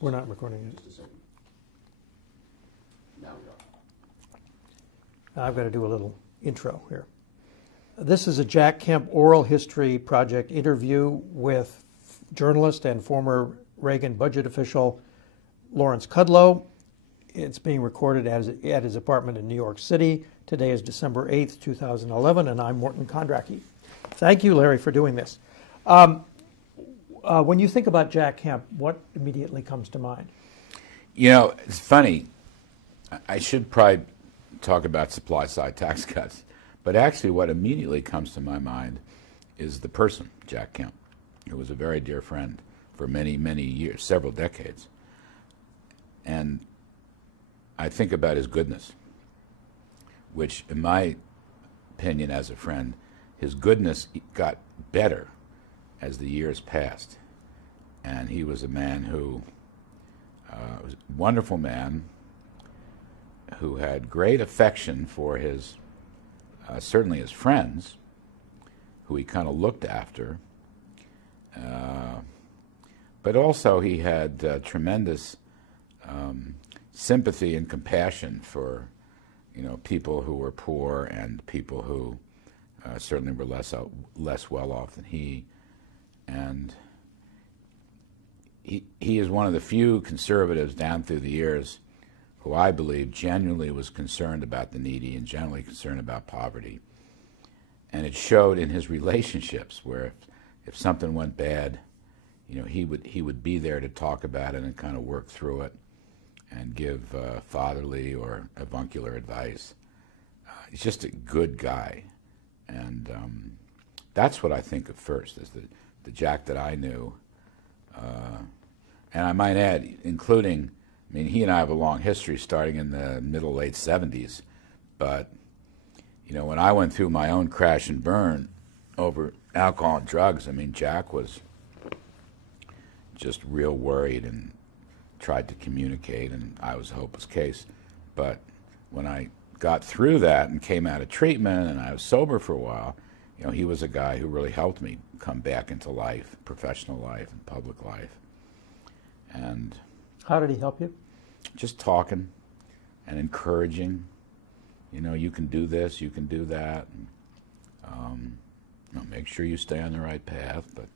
We're not recording it. Just a second. Now we are. I've got to do a little intro here. This is a Jack Kemp oral history project interview with journalist and former Reagan budget official Lawrence Kudlow. It's being recorded at his apartment in New York City. Today is December 8th, 2011, and I'm Morton Kondracki. Thank you, Larry, for doing this. When you think about Jack Kemp, what immediately comes to mind? You know, it's funny. I should probably talk about supply-side tax cuts, but actually what immediately comes to my mind is the person, Jack Kemp, who was a very dear friend for many, many years, several decades. And I think about his goodness, which, in my opinion as a friend, his goodness got better as the years passed. And he was a man who was a wonderful man who had great affection for his, certainly his friends, who he kind of looked after. But also he had tremendous sympathy and compassion for, you know, people who were poor and people who certainly were less well off than he. And he is one of the few conservatives down through the years who I believe genuinely was concerned about the needy and generally concerned about poverty. And it showed in his relationships where if something went bad, you know, he would be there to talk about it and kind of work through it and give fatherly or avuncular advice. He's just a good guy. And that's what I think of first, is the Jack that I knew. And I might add, including, I mean, he and I have a long history starting in the middle, late 70s. But, you know, when I went through my own crash and burn over alcohol and drugs, I mean, Jack was just real worried and tried to communicate, and I was a hopeless case. But when I got through that and came out of treatment and I was sober for a while, you know, he was a guy who really helped me come back into life, professional life and public life. And how did he help you? Just talking and encouraging. You know, you can do this, you can do that. And, you know, make sure you stay on the right path. But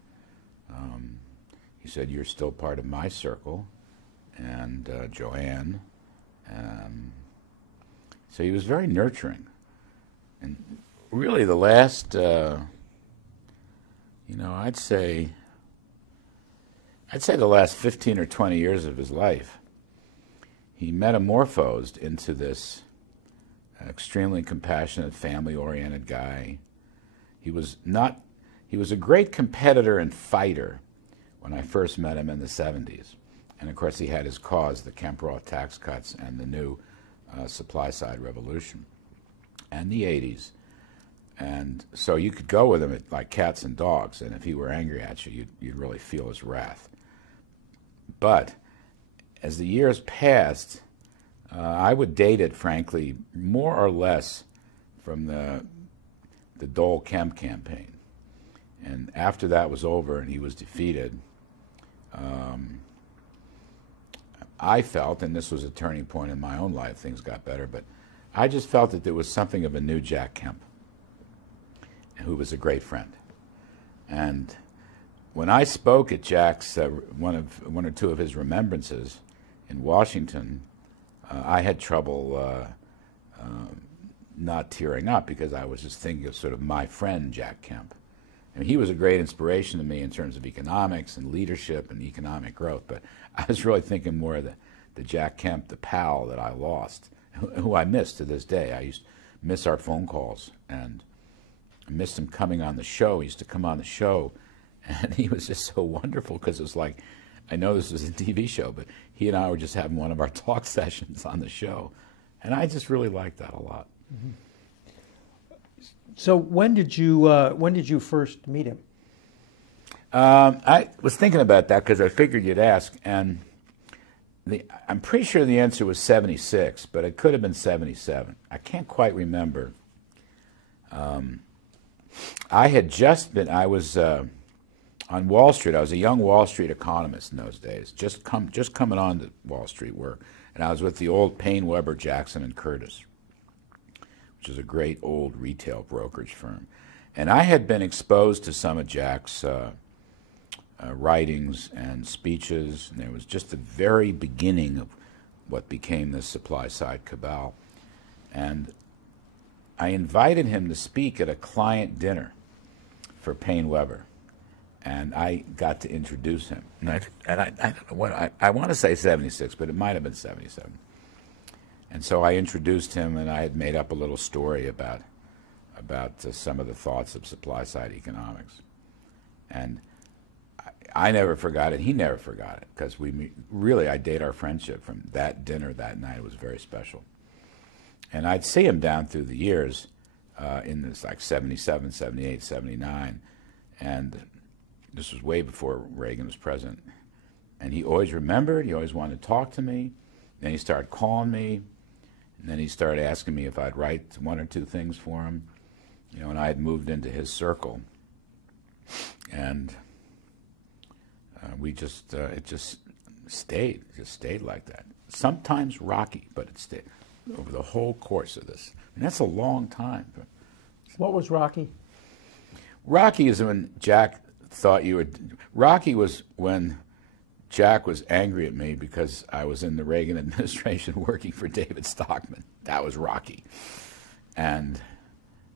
he said, you're still part of my circle, and Joanne. So he was very nurturing. And really the last, you know, I'd say the last 15 or 20 years of his life, he metamorphosed into this extremely compassionate, family-oriented guy. He was a great competitor and fighter when I first met him in the 70s. And of course he had his cause, the Kemp Roth tax cuts and the new supply-side revolution, and the 80s. And so you could go with him like cats and dogs, and if he were angry at you, you'd really feel his wrath. But as the years passed, I would date it, frankly, more or less from the Dole-Kemp campaign. And after that was over and he was defeated, I felt, and this was a turning point in my own life, things got better, but I just felt that there was something of a new Jack Kemp, who was a great friend. And when I spoke at Jack's, one or two of his remembrances in Washington, I had trouble not tearing up because I was just thinking of sort of my friend Jack Kemp. I mean, he was a great inspiration to me in terms of economics and leadership and economic growth, but I was really thinking more of the Jack Kemp, the pal that I lost, who I miss to this day. I used to miss our phone calls, and I missed him coming on the show. He used to come on the show, and he was just so wonderful because it was like, I know this was a TV show, but he and I were just having one of our talk sessions on the show, and I just really liked that a lot. Mm-hmm. So when did you first meet him? I was thinking about that because I figured you'd ask, and I'm pretty sure the answer was 76, but it could have been 77. I can't quite remember. I was on Wall Street. I was a young Wall Street economist in those days, just coming on to Wall Street work, and I was with the old Payne, Weber, Jackson and Curtis, which is a great old retail brokerage firm. And I had been exposed to some of Jack's writings and speeches, and there was just the very beginning of what became the supply side cabal. And I invited him to speak at a client dinner for Payne Weber, and I got to introduce him. And I don't know what, I want to say 76, but it might have been 77. And so I introduced him, and I had made up a little story about some of the thoughts of supply side economics. And I never forgot it. He never forgot it, because I date our friendship from that dinner that night. It was very special. And I'd see him down through the years in this, like 77, 78, 79. And this was way before Reagan was president. And he always remembered. He always wanted to talk to me. Then he started calling me. And then he started asking me if I'd write one or two things for him. You know, and I had moved into his circle. And it just stayed like that. Sometimes rocky, but it stayed over the whole course of this. And that's a long time. What was rocky? Rocky is when Jack thought you were... Rocky was when Jack was angry at me because I was in the Reagan administration working for David Stockman. That was rocky. And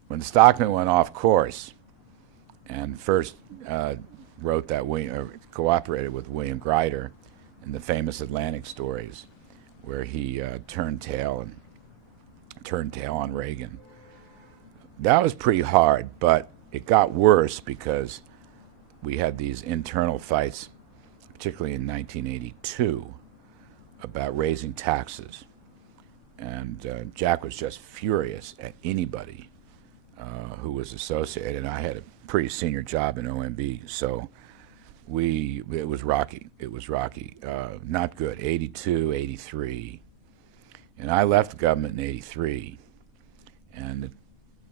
when Stockman went off course and first wrote that, cooperated with William Greider in the famous Atlantic stories, where he turned tail on Reagan. That was pretty hard, but it got worse because we had these internal fights, particularly in 1982, about raising taxes. And Jack was just furious at anybody who was associated. And I had a pretty senior job in OMB, so it was rocky. It was rocky. Not good. 82, 83. And I left the government in 83, and it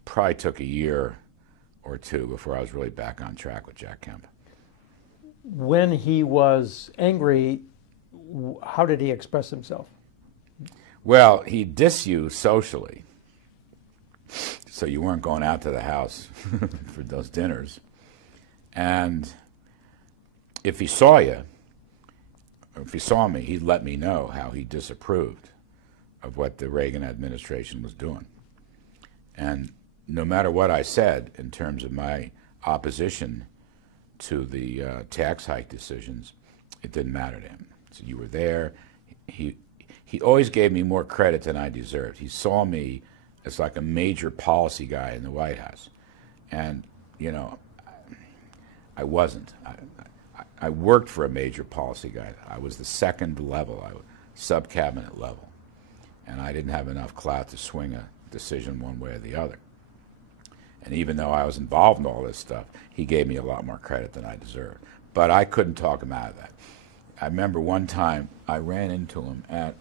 probably took a year or two before I was really back on track with Jack Kemp. When he was angry, how did he express himself? Well, he'd diss you socially, so you weren't going out to the house for those dinners. And if he saw you, or if he saw me, he'd let me know how he disapproved of what the Reagan administration was doing. And no matter what I said in terms of my opposition to the tax hike decisions, it didn't matter to him. So you were there. He always gave me more credit than I deserved. He saw me as like a major policy guy in the White House. And, you know, I wasn't. I worked for a major policy guy. I was the second level, sub-cabinet level. And I didn't have enough clout to swing a decision one way or the other. And even though I was involved in all this stuff, he gave me a lot more credit than I deserved. But I couldn't talk him out of that. I remember one time I ran into him at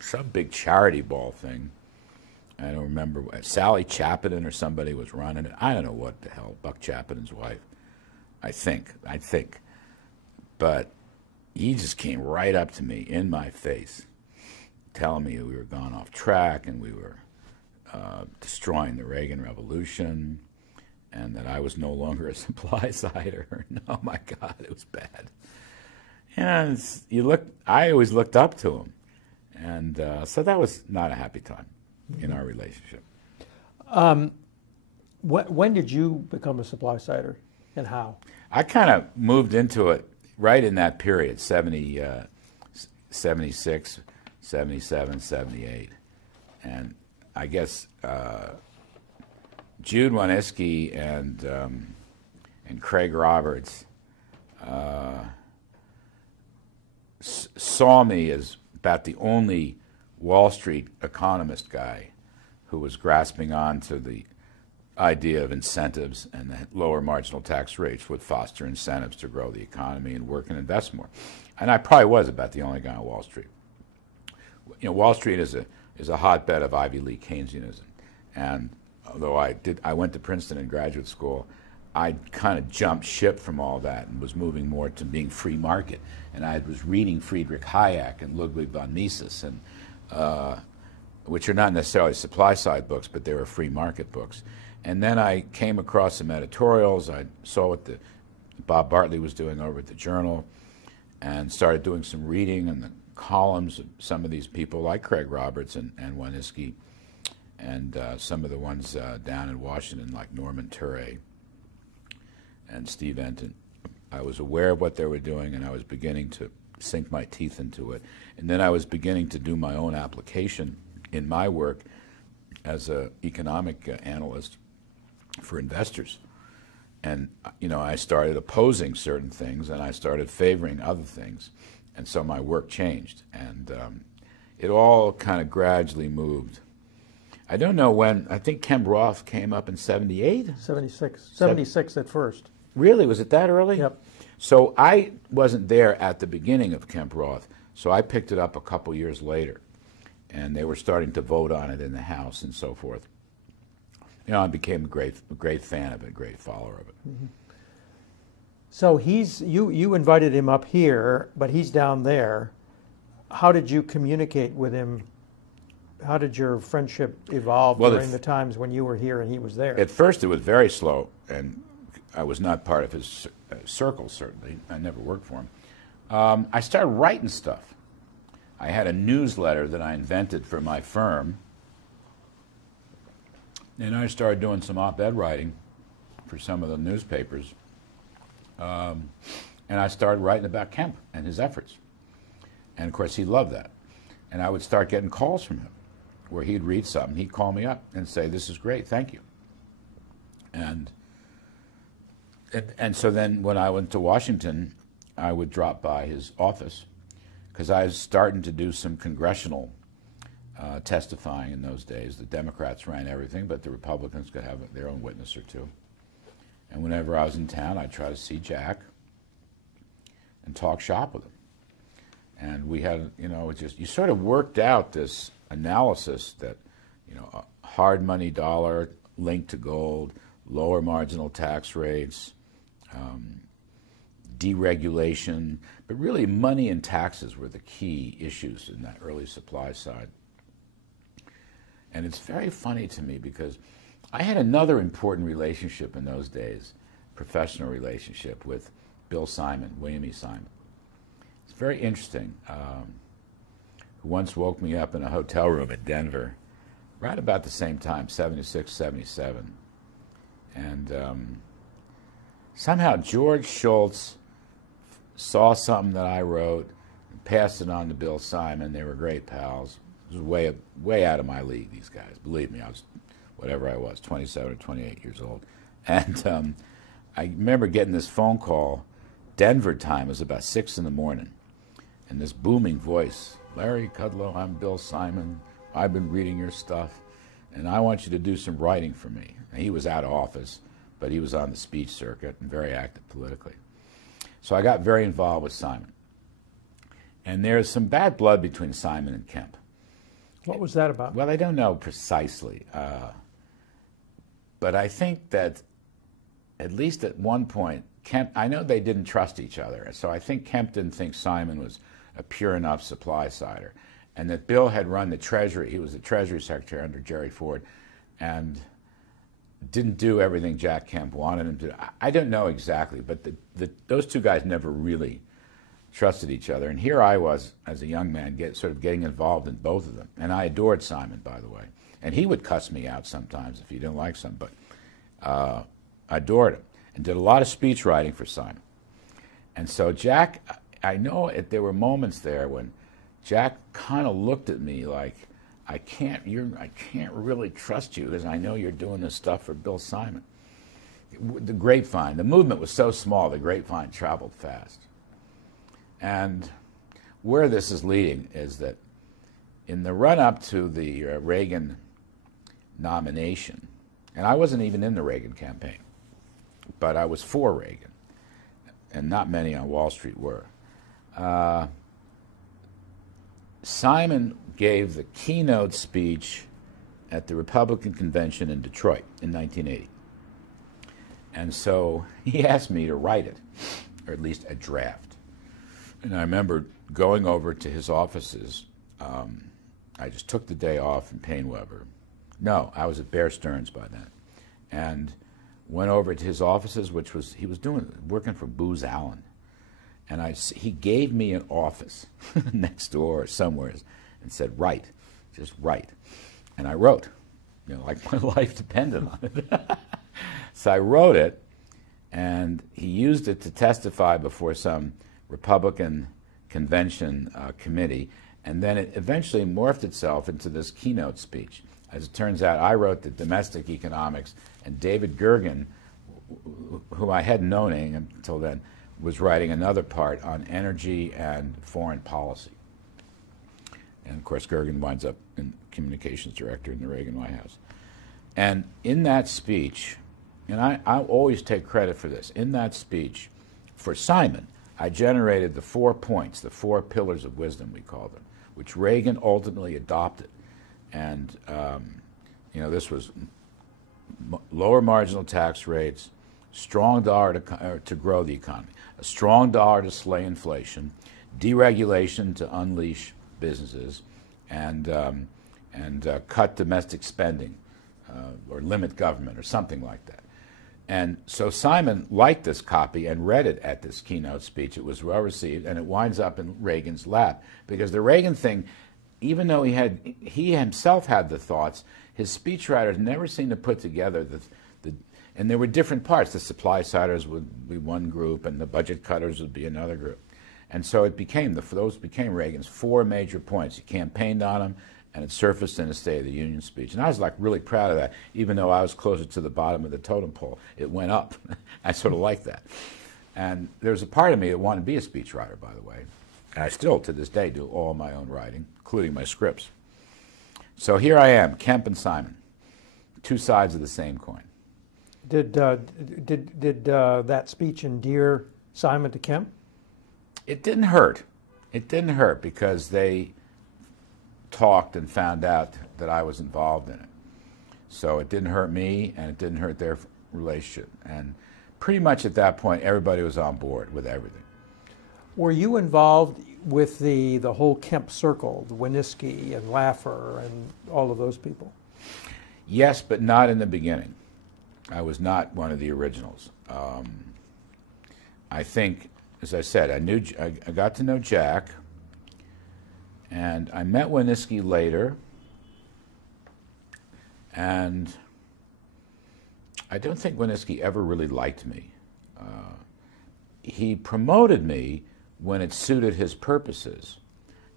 some big charity ball thing. I don't remember, Sally Chapman or somebody was running it. I don't know what the hell, Buck Chapman's wife, I think. But he just came right up to me in my face, telling me we were gone off track and we were destroying the Reagan Revolution, and that I was no longer a supply sider. Oh my God, it was bad. And I always looked up to him, and so that was not a happy time in our relationship. When did you become a supply sider, and how? I kind of moved into it right in that period, 76, 77, 78. And I guess Jude Waniski and Craig Roberts saw me as about the only Wall Street economist guy who was grasping on to the idea of incentives, and that lower marginal tax rates would foster incentives to grow the economy and work and invest more. And I probably was about the only guy on Wall Street. You know, Wall Street is a hotbed of Ivy League Keynesianism, and although I went to Princeton in graduate school, I kind of jumped ship from all that and was moving more to being free market. And I was reading Friedrich Hayek and Ludwig von Mises, and which are not necessarily supply side books, but they were free market books. And then I came across some editorials. I saw what Bob Bartley was doing over at the Journal, and started doing some reading in the columns of some of these people like Craig Roberts and Winiski, and some of the ones down in Washington like Norman Ture and Steve Enton. I was aware of what they were doing, and I was beginning to sink my teeth into it. And then I was beginning to do my own application in my work as an economic analyst for investors. And, you know, I started opposing certain things, and I started favoring other things. And so my work changed. And it all kind of gradually moved. I don't know when. I think Kemp Roth came up in 78? 76. 76 at first. Really? Was it that early? Yep. So I wasn't there at the beginning of Kemp Roth, so I picked it up a couple years later. And they were starting to vote on it in the House and so forth. You know, I became a great fan of it, a great follower of it. Mm-hmm. So you invited him up here, but he's down there. How did you communicate with him? How did your friendship evolve during the times when you were here and he was there? At first it was very slow, and I was not part of his circle, certainly. I never worked for him. I started writing stuff. I had a newsletter that I invented for my firm, and I started doing some op-ed writing for some of the newspapers. And I started writing about Kemp and his efforts. And, of course, he loved that. And I would start getting calls from him where he'd read something. He'd call me up and say, "This is great, thank you." And so then when I went to Washington, I would drop by his office because I was starting to do some congressional testifying in those days. The Democrats ran everything, but the Republicans could have their own witness or two. And whenever I was in town, I'd try to see Jack and talk shop with him. And we had, you know, you sort of worked out this analysis that, you know, a hard money dollar linked to gold, lower marginal tax rates, deregulation, but really money and taxes were the key issues in that early supply side. And it's very funny to me because I had another important relationship in those days, professional relationship with Bill Simon, William E. Simon. It's very interesting. Who once woke me up in a hotel room in Denver, right about the same time, 76, 77. And somehow George Shultz saw something that I wrote and passed it on to Bill Simon. They were great pals. It was way out of my league, these guys. Believe me, I was, whatever I was, 27 or 28 years old. And I remember getting this phone call, Denver time, it was about 6 in the morning, and this booming voice, "Larry Kudlow, I'm Bill Simon. I've been reading your stuff, and I want you to do some writing for me." And he was out of office, but he was on the speech circuit and very active politically. So I got very involved with Simon. And there's some bad blood between Simon and Kemp. What was that about? Well, I don't know precisely. But I think that at least at one point, Kemp, I know they didn't trust each other. So I think Kemp didn't think Simon was a pure enough supply sider. And that Bill had run the Treasury. He was the Treasury Secretary under Jerry Ford and didn't do everything Jack Kemp wanted him to. I don't know exactly, but those two guys never really trusted each other. And here I was, as a young man, sort of getting involved in both of them. And I adored Simon, by the way. And he would cuss me out sometimes if he didn't like something, but I adored him and did a lot of speech writing for Simon. And so Jack, I know there were moments there when Jack kind of looked at me like, I can't really trust you because I know you're doing this stuff for Bill Simon. The grapevine, the movement was so small, the grapevine traveled fast. And where this is leading is that in the run-up to the Reagan nomination, and I wasn't even in the Reagan campaign, but I was for Reagan, and not many on Wall Street were. Simon gave the keynote speech at the Republican convention in Detroit in 1980. And so he asked me to write it, or at least a draft. And I remember going over to his offices. I just took the day off in Paine-Webber. No, I was at Bear Stearns by then. And went over to his offices, which was, he was working for Booz Allen. And he gave me an office next door or somewhere and said, write, just write. And I wrote, like my life depended on it. So I wrote it, and he used it to testify before some Republican convention committee, and then it eventually morphed itself into this keynote speech. As it turns out, I wrote the domestic economics, and David Gergen, who I hadn't known until then, was writing another part on energy and foreign policy. And of course, Gergen winds up in communications director in the Reagan White House. And in that speech, and I always take credit for this, in that speech, for Simon, I generated the 4 points, the 4 pillars of wisdom, we call them, which Reagan ultimately adopted. And, this was lower marginal tax rates, strong dollar to grow the economy, a strong dollar to slay inflation, deregulation to unleash businesses, and cut domestic spending or limit government or something like that. And so Simon liked this copy and read it at this keynote speech. It was well received, and it winds up in Reagan's lap. Because the Reagan thing, even though he himself had the thoughts, his speechwriters never seemed to put together and there were different parts. The supply-siders would be one group, and the budget cutters would be another group. And so it became, those became Reagan's 4 major points. He campaigned on them, and it surfaced in his State of the Union speech. And I was really proud of that, even though I was closer to the bottom of the totem pole. It went up. I sort of liked that. And there's a part of me that wanted to be a speechwriter, by the way. And I still, to this day, do all my own writing, including my scripts. So here I am, Kemp and Simon, 2 sides of the same coin. Did that speech endear Simon to Kemp? It didn't hurt. It didn't hurt because they talked and found out that I was involved in it. So it didn't hurt me, and it didn't hurt their relationship. And pretty much at that point, everybody was on board with everything. Were you involved with the whole Kemp circle, the Winniski and Laffer and all of those people? Yes, but not in the beginning. I was not one of the originals. I think, as I said, I got to know Jack, and I met Winniski later, and I don't think Winniski ever really liked me. He promoted me when it suited his purposes.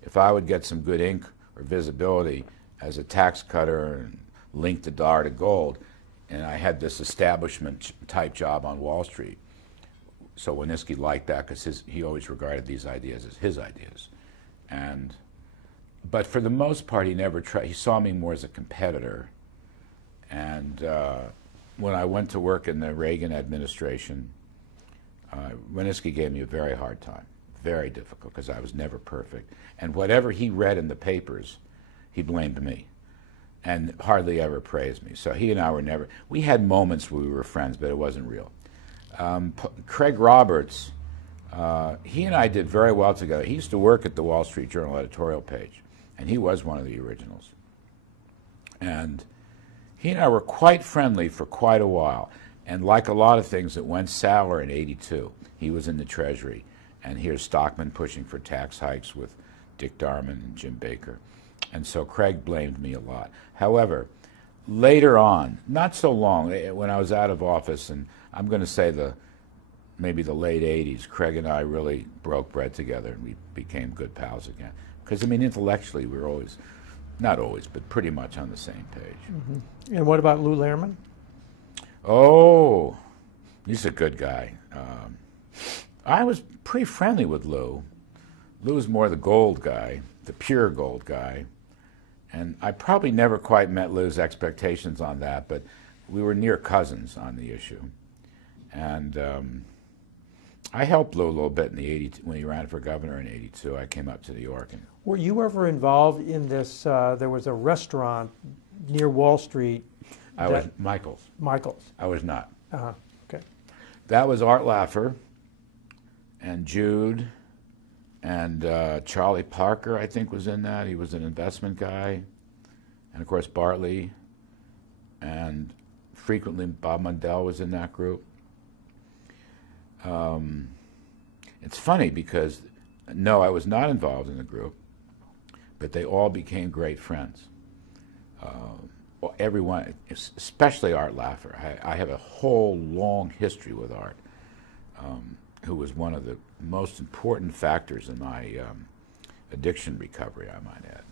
If I would get some good ink or visibility as a tax cutter and link the dollar to gold, and I had this establishment-type job on Wall Street. So Winniski liked that because he always regarded these ideas as his ideas. But for the most part, he never tried. He saw me more as a competitor. And when I went to work in the Reagan administration, Winniski gave me a very hard time, very difficult, because I was never perfect. And whatever he read in the papers, he blamed me, and hardly ever praised me. So he and I were never, we had moments where we were friends, but it wasn't real. Craig Roberts, he and I did very well together. He used to work at the Wall Street Journal editorial page, and he was one of the originals. And he and I were quite friendly for quite a while. And like a lot of things, it went sour in '82. He was in the Treasury, and here's Stockman pushing for tax hikes with Dick Darman and Jim Baker. And so Craig blamed me a lot. However, later on, not so long, when I was out of office, and I'm going to say maybe the late '80s, Craig and I really broke bread together, and we became good pals again. Because, I mean, intellectually, we were always, not always, but pretty much on the same page. Mm-hmm. And what about Lou Lehrman? Oh, he's a good guy. I was pretty friendly with Lou. Lou's more the gold guy, the pure gold guy. And I probably never quite met Lou's expectations on that, but we were near cousins on the issue. And I helped Lou a little bit in the '82 when he ran for governor in '82. I came up to New York. And were you ever involved in this? There was a restaurant near Wall Street. I was Michael's. Michael's. I was not. Uh-huh. Okay. that was Art Laffer and Jude and Charlie Parker, I think, was in that. He was an investment guy. And, of course, Bartley. And frequently Bob Mundell was in that group. It's funny because, no, I was not involved in the group, but they all became great friends. Everyone, especially Art Laffer. I have a whole long history with Art, who was one of the most important factors in my addiction recovery, I might add.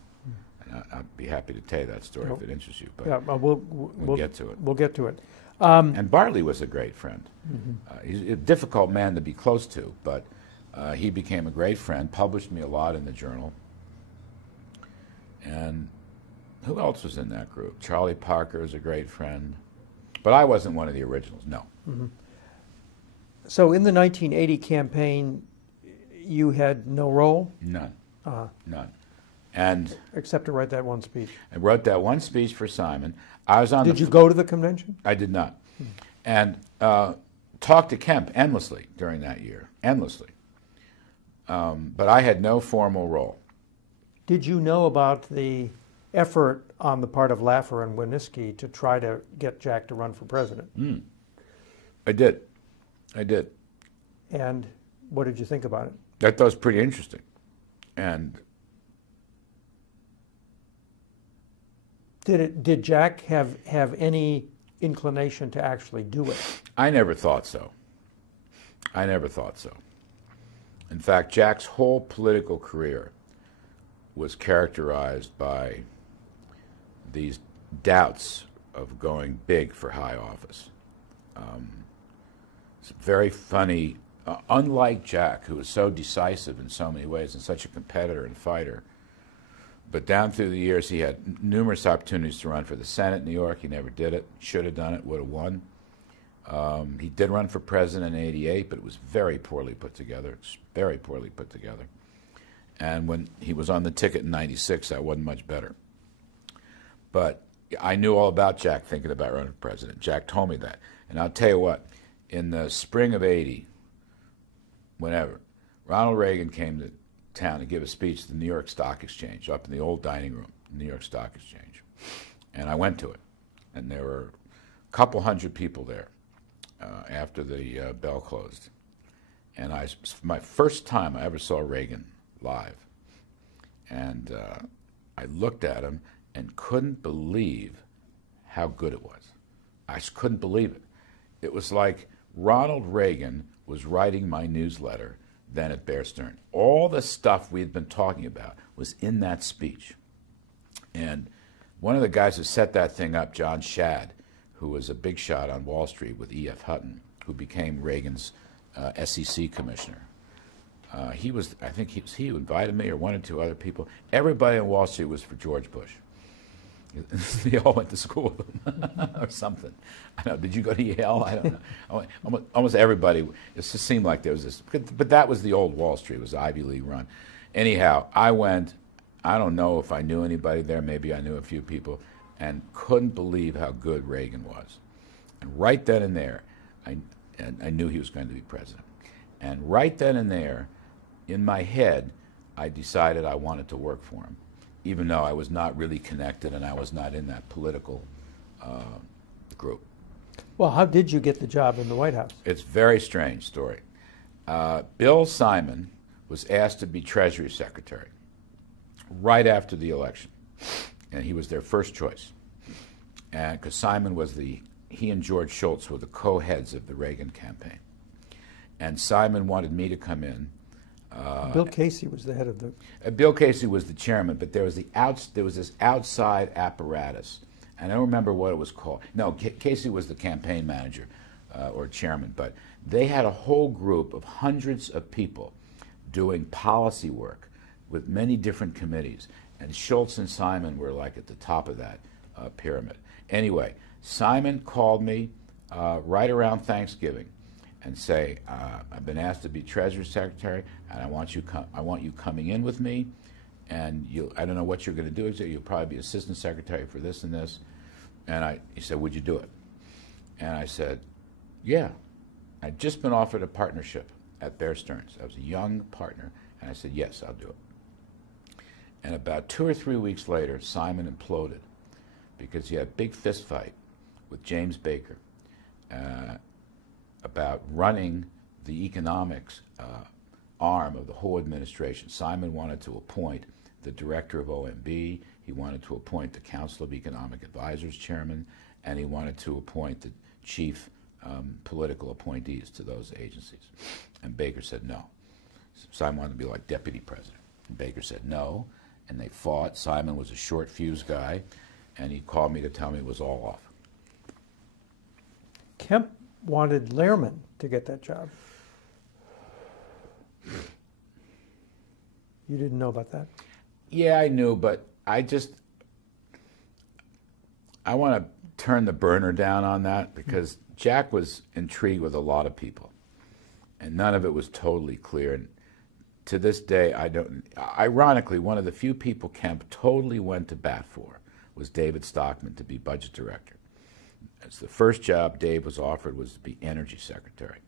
And I'd be happy to tell you that story if it interests you. But yeah, we'll get to it. We'll get to it. And Bartley was a great friend. He's a difficult man to be close to, but he became a great friend, published me a lot in the journal. And who else was in that group? Charlie Parker is a great friend. But I wasn't one of the originals, no. So in the 1980 campaign, you had no role? None. None. And except to write that one speech. I wrote that one speech for Simon. I was on. Did you go to the convention? I did not. And talked to Kemp endlessly during that year, endlessly. But I had no formal role. Did you know about the effort on the part of Laffer and Winniski to try to get Jack to run for president? I did. I did. And what did you think about it? I thought it was pretty interesting. And did Jack have any inclination to actually do it? I never thought so. I never thought so. In fact, Jack's whole political career was characterized by these doubts of going big for high office. It's very funny. Unlike Jack, who was so decisive in so many ways and such a competitor and fighter, but down through the years he had numerous opportunities to run for the Senate in New York. He never did it. Should have done it, would have won. He did run for president in '88, but it was very poorly put together. Very poorly put together. And when he was on the ticket in '96, that wasn't much better. But I knew all about Jack thinking about running for president. Jack told me that. And I'll tell you what, in the spring of '80, whenever, Ronald Reagan came to town to give a speech at the New York Stock Exchange, up in the old dining room, New York Stock Exchange. And I went to it. And there were a couple hundred people there after the bell closed. And my first time I ever saw Reagan live. And I looked at him and couldn't believe how good it was. I just couldn't believe it. It was like Ronald Reagan was writing my newsletter then at Bear Stearns. All the stuff we had been talking about was in that speech. And one of the guys who set that thing up, John Shadd, who was a big shot on Wall Street with E.F. Hutton, who became Reagan's SEC commissioner. He was, I think he who invited me or one or two other people. Everybody on Wall Street was for George Bush. They all went to school with him or something. I don't know. Did you go to Yale? I don't know. Almost everybody. It just seemed like there was this. But that was the old Wall Street. It was Ivy League run. Anyhow, I went. I don't know if I knew anybody there. Maybe I knew a few people, and couldn't believe how good Reagan was. And right then and there, I knew he was going to be president. And right then and there, in my head, I decided I wanted to work for him, even though I was not really connected and I was not in that political group. Well, how did you get the job in the White House? It's a very strange story. Bill Simon was asked to be Treasury Secretary right after the election, and he was their first choice. And because Simon was he and George Shultz were the co-heads of the Reagan campaign. And Simon wanted me to come in. Bill Casey was the head of the... Bill Casey was the chairman, but there was this outside apparatus, and I don't remember what it was called. No, Casey was the campaign manager or chairman, but they had a whole group of hundreds of people doing policy work with many different committees, and Shultz and Simon were like at the top of that pyramid. Anyway, Simon called me right around Thanksgiving and say, I've been asked to be Treasury Secretary, and I want you coming in with me, and I don't know what you're going to do. You'll probably be Assistant Secretary for this and this. And he said, would you do it? And I said, yeah. I'd just been offered a partnership at Bear Stearns. I was a young partner, and I said, yes, I'll do it. And about 2 or 3 weeks later, Simon imploded because he had a big fist fight with James Baker about running the economics arm of the whole administration. Simon wanted to appoint the director of OMB, he wanted to appoint the Council of Economic Advisors chairman, and he wanted to appoint the chief political appointees to those agencies. And Baker said no. Simon wanted to be like deputy president. And Baker said no, and they fought. Simon was a short fuse guy, and he called me to tell me it was all off. Kemp wanted Lehrman to get that job. You didn't know about that? Yeah, I knew, but I want to turn the burner down on that because Jack was intrigued with a lot of people, and none of it was totally clear. And to this day, I don't. Ironically, one of the few people Kemp totally went to bat for was David Stockman to be budget director. It's the first job Dave was offered was to be energy secretary,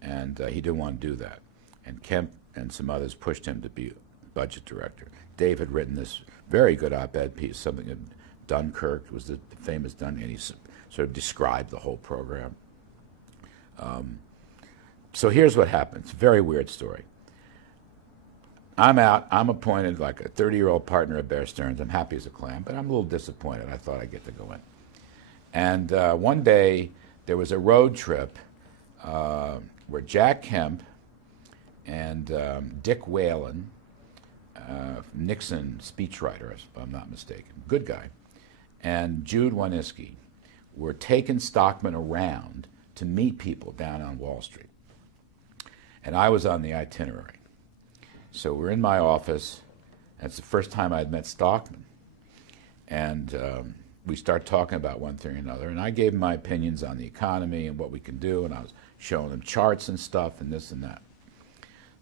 and he didn't want to do that. And Kemp and some others pushed him to be budget director. Dave had written this very good op-ed piece, something in Dunkirk, it was the famous Dunkirk, and he sort of described the whole program. So here's what happened. It's a very weird story. I'm out. I'm appointed like a 30-year-old partner at Bear Stearns. I'm happy as a clam, but I'm a little disappointed. I thought I'd get to go in. And one day, there was a road trip where Jack Kemp and Dick Whalen, Nixon speechwriter, if I'm not mistaken, good guy, and Jude Wanniski were taking Stockman around to meet people down on Wall Street. And I was on the itinerary. So we're in my office, and it's the first time I'd met Stockman. And we start talking about one thing or another, and I gave him my opinions on the economy and what we can do, and I was showing him charts and stuff and this and that.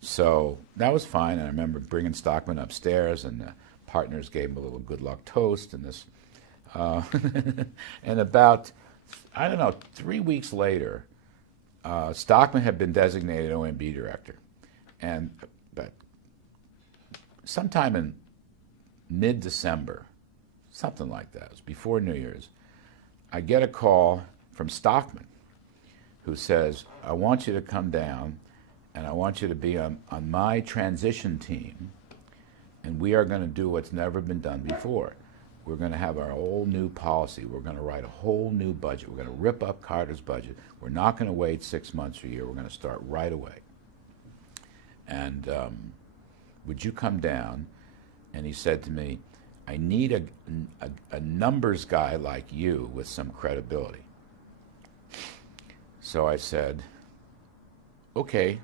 So that was fine, and I remember bringing Stockman upstairs, and the partners gave him a little good luck toast and this. And about, I don't know, 3 weeks later, Stockman had been designated OMB director. And but sometime in mid-December, something like that, it was before New Year's, I get a call from Stockman who says, I want you to come down and I want you to be on my transition team, and we are going to do what's never been done before. We're going to have our whole new policy. We're going to write a whole new budget. We're going to rip up Carter's budget. We're not going to wait 6 months or a year. We're going to start right away. And would you come down? And he said to me, I need a numbers guy like you with some credibility. So I said, okay,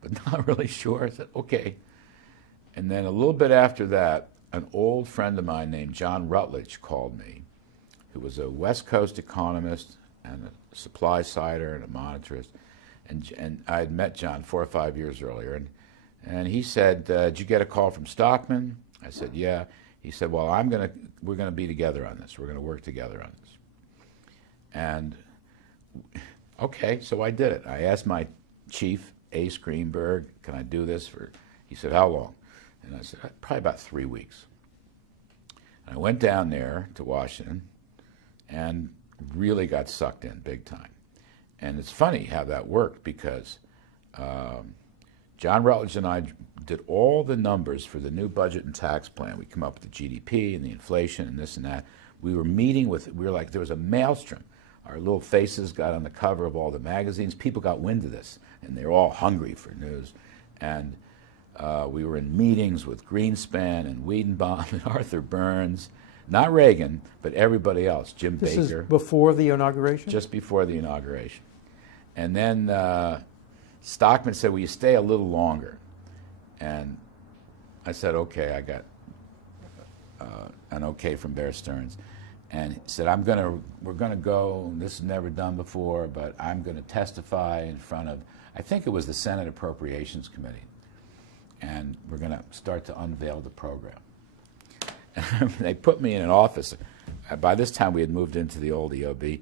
but not really sure. I said, okay. And then a little bit after that, an old friend of mine named John Rutledge called me, who was a West Coast economist and a supply sider and a monetarist. And I had met John 4 or 5 years earlier. And he said, did you get a call from Stockman? I said, yeah. He said, well, we're going to be together on this. We're going to work together on this. And okay, so I did it. I asked my chief, Ace Greenberg, can I do this for, he said, how long? And I said, probably about 3 weeks. And I went down there to Washington and really got sucked in big time. And it's funny how that worked because John Rutledge and I did all the numbers for the new budget and tax plan. We come up with the GDP and the inflation and this and that. We were meeting with, we were like, there was a maelstrom. Our little faces got on the cover of all the magazines. People got wind of this, and they were all hungry for news. And we were in meetings with Greenspan and Wiedenbaum and Arthur Burns, not Reagan, but everybody else, Jim Baker. This is before the inauguration? Just before the inauguration. And then Stockman said, will you stay a little longer? And I said, okay, I got an okay from Bear Stearns. And he said, we're going to go, this is never done before, but I'm going to testify in front of, I think it was the Senate Appropriations Committee. And we're going to start to unveil the program. And they put me in an office. By this time, we had moved into the old EOB.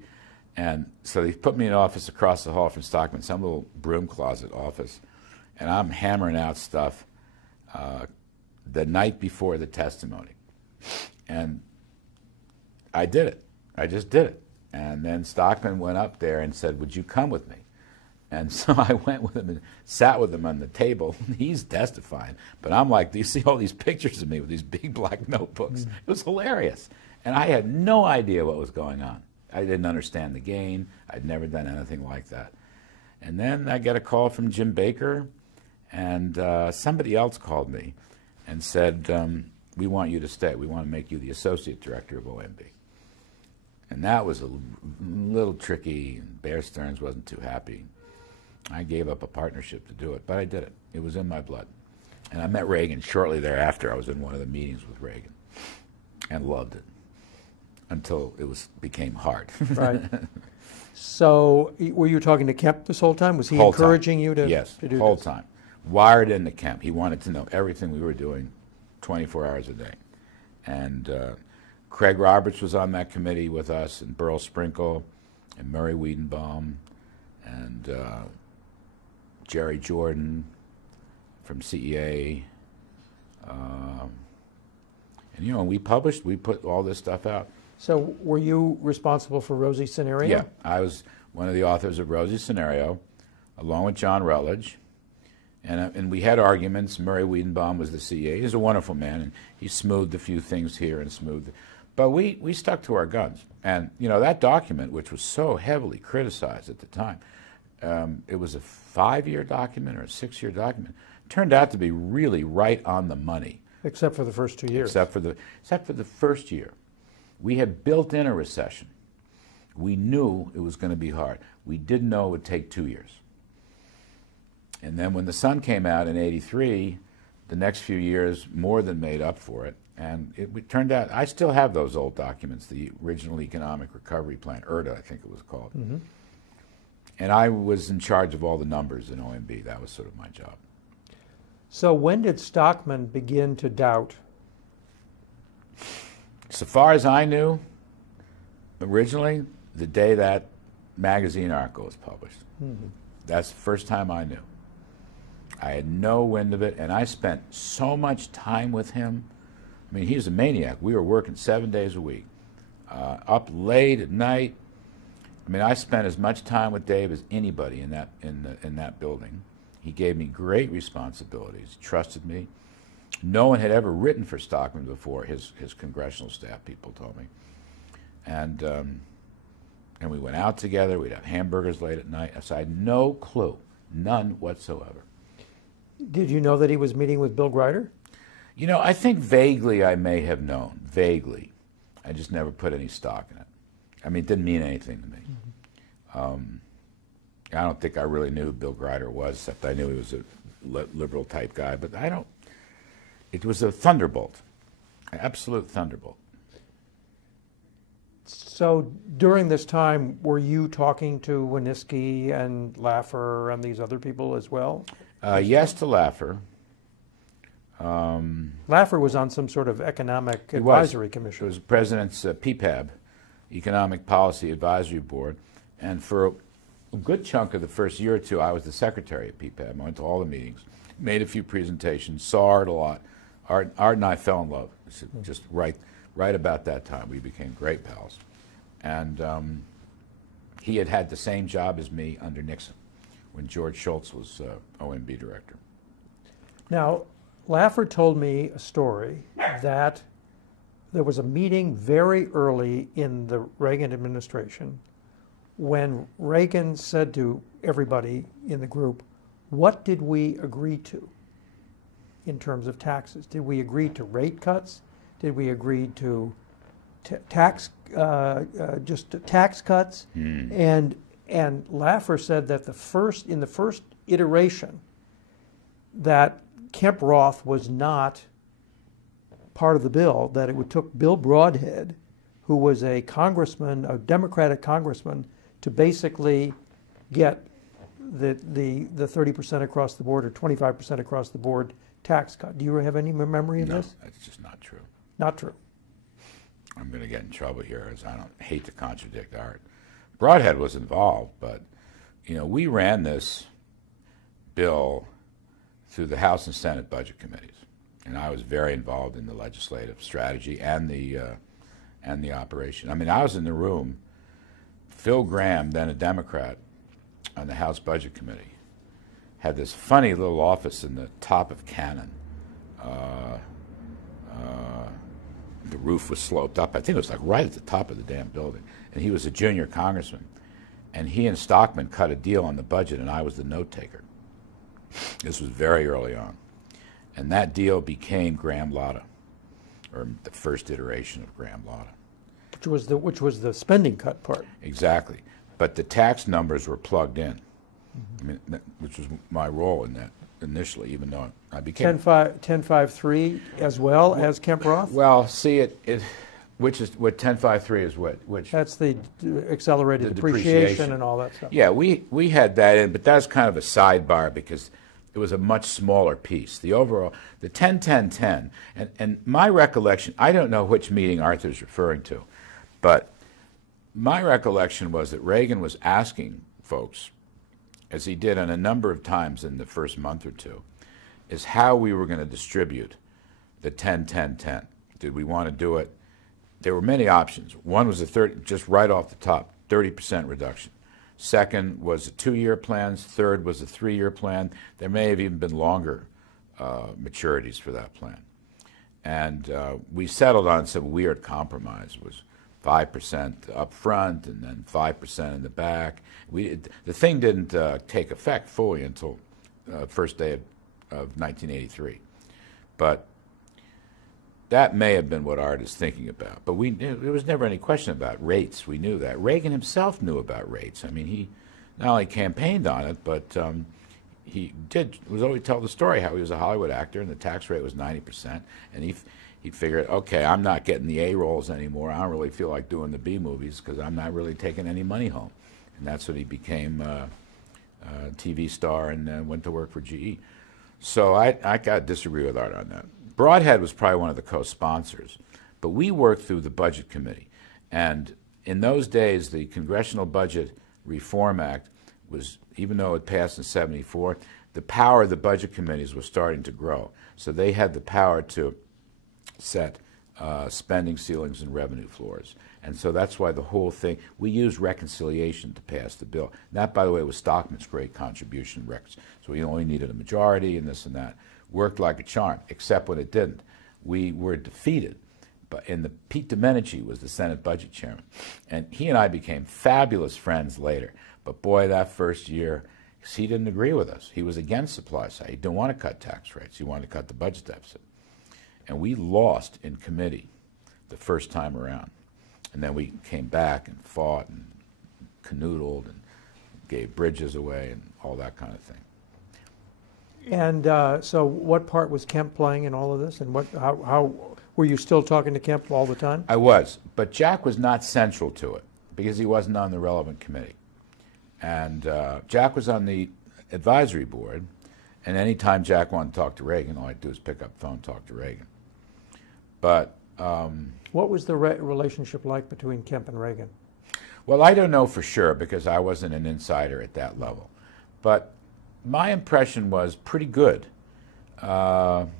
And so they put me in an office across the hall from Stockman, some little broom closet office, and I'm hammering out stuff the night before the testimony. And I did it. I just did it. And then Stockman went up there and said, "Would you come with me?" And so I went with him and sat with him on the table. He's testifying. But I'm like, do you see all these pictures of me with these big black notebooks? It was hilarious. And I had no idea what was going on. I didn't understand the game. I'd never done anything like that. And then I get a call from Jim Baker, and somebody else called me and said, "We want you to stay. We want to make you the associate director of OMB." And that was a little tricky, and Bear Stearns wasn't too happy. I gave up a partnership to do it, but I did it. It was in my blood. And I met Reagan shortly thereafter. I was in one of the meetings with Reagan and loved it until it became hard. Right. So were you talking to Kemp this whole time? Was he Whole encouraging time. you to, yes, to do whole this? time. Wired into Kemp. He wanted to know everything we were doing 24 hours a day. And Craig Roberts was on that committee with us, and Burl Sprinkle, and Murray Wiedenbaum, and Jerry Jordan from CEA. And, you know, we put all this stuff out. So were you responsible for Rosie's Scenario? Yeah, I was one of the authors of Rosie's Scenario, along with John Rutledge. And we had arguments. Murray Wiedenbaum was the CEA. He's a wonderful man, and he smoothed a few things here and smoothed. But we stuck to our guns. And, you know, that document, which was so heavily criticized at the time, it was a 5-year document or a 6-year document, turned out to be really right on the money. Except for the first 2 years. Except for the first year. We had built in a recession. We knew it was going to be hard. We didn't know it would take 2 years. And then when the sun came out in '83, the next few years more than made up for it. And it turned out, I still have those old documents, the original Economic Recovery Plan, IRTA, I think it was called. Mm-hmm. And I was in charge of all the numbers in OMB. That was sort of my job. So when did Stockman begin to doubt? So far as I knew, originally, the day that magazine article was published. Mm-hmm. That's the first time I knew. I had no wind of it, and I spent so much time with him. I mean, he was a maniac. We were working 7 days a week, up late at night. I mean, I spent as much time with Dave as anybody in that building. He gave me great responsibilities, trusted me. No one had ever written for Stockman before, his congressional staff people told me. And we went out together. We'd have hamburgers late at night. So I had no clue, none whatsoever. Did you know that he was meeting with Bill Grider? You know, I think vaguely I may have known, vaguely. I just never put any stock in it. I mean, it didn't mean anything to me. Mm-hmm. I don't think I really knew who Bill Grider was, except I knew he was a liberal type guy, but I don't. It was a thunderbolt, an absolute thunderbolt. So during this time, were you talking to Winniski and Laffer and these other people as well? Yes to Laffer. Laffer was on some sort of economic advisory commission. It was the president's PPAB, Economic Policy Advisory Board, and for a good chunk of the first year or two, I was the secretary at PPAB. I went to all the meetings, made a few presentations, saw Art a lot. Art and I fell in love. Just right about that time, we became great pals. And he had had the same job as me under Nixon when George Shultz was OMB director. Now, Laffer told me a story that there was a meeting very early in the Reagan administration when Reagan said to everybody in the group, "What did we agree to in terms of taxes? Did we agree to rate cuts? Did we agree to tax cuts?" And Laffer said that in the first iteration that Kemp Roth was not part of the bill, that it took Bill Broadhead, who was a congressman, a Democratic congressman, to basically get the 30% across the board or 25% across the board tax cut. Do you have any memory of this? No, that's just not true. Not true. I'm going to get in trouble here, as I don't hate to contradict Art. Broadhead was involved, but we ran this bill through the House and Senate budget committees, and I was very involved in the legislative strategy and the operation. I mean, I was in the room. Phil Gramm, then a Democrat on the House Budget Committee, had this funny little office in the top of Cannon. The roof was sloped up. I think it was like right at the top of the damn building. And he was a junior congressman. And he and Stockman cut a deal on the budget, and I was the note taker. This was very early on. And that deal became Graham-Latta, or the first iteration of Graham-Latta. Which was the spending cut part. Exactly. But the tax numbers were plugged in. I mean, which was my role in that initially, even though I became 10.5.3 as well as Kemp Roth. Well, see which is what 10.5.3 is which that's the accelerated depreciation and all that stuff. Yeah, we had that in, but that's kind of a sidebar because it was a much smaller piece. The overall, the 10-10-10, and my recollection, I don't know which meeting Arthur's referring to, but my recollection was that Reagan was asking folks, as he did on a number of times in the first month or two, is how we were going to distribute the 10-10-10. Did we want to do it? There were many options. One was just right off the top, 30% reduction. Second was the 2-year plans. Third was a 3-year plan. There may have even been longer maturities for that plan. And we settled on some weird compromise. It was 5% up front and then 5% in the back. The thing didn't take effect fully until first day of 1983. But that may have been what Art is thinking about. But there was never any question about rates. We knew that. Reagan himself knew about rates. I mean, he not only campaigned on it, but he was always tell the story how he was a Hollywood actor and the tax rate was 90%. And he figured, okay, I'm not getting the A roles anymore. I don't really feel like doing the B movies because I'm not really taking any money home. And that's when he became a TV star and went to work for GE. So I got to disagree with Art on that. Broadhead was probably one of the co-sponsors, but we worked through the Budget Committee. And in those days, the Congressional Budget Reform Act was, even though it passed in '74, the power of the Budget Committees was starting to grow. So they had the power to set spending ceilings and revenue floors. And so that's why the whole thing, we used reconciliation to pass the bill. And that, by the way, was Stockman's great contribution. So we only needed a majority and this and that. Worked like a charm, except when it didn't. We were defeated. Pete Domenici was the Senate Budget Chairman. And he and I became fabulous friends later. But boy, that first year, he didn't agree with us. He was against supply side. He didn't want to cut tax rates. He wanted to cut the budget deficit. And we lost in committee the first time around. And then we came back and fought and canoodled and gave bridges away and all that kind of thing. And so what part was Kemp playing in all of this? And how were you still talking to Kemp all the time? I was, but Jack was not central to it because he wasn't on the relevant committee. And Jack was on the advisory board, and any time Jack wanted to talk to Reagan, all I'd do is pick up the phone and talk to Reagan. But what was the relationship like between Kemp and Reagan? Well, I don't know for sure because I wasn't an insider at that level. But my impression was pretty good, and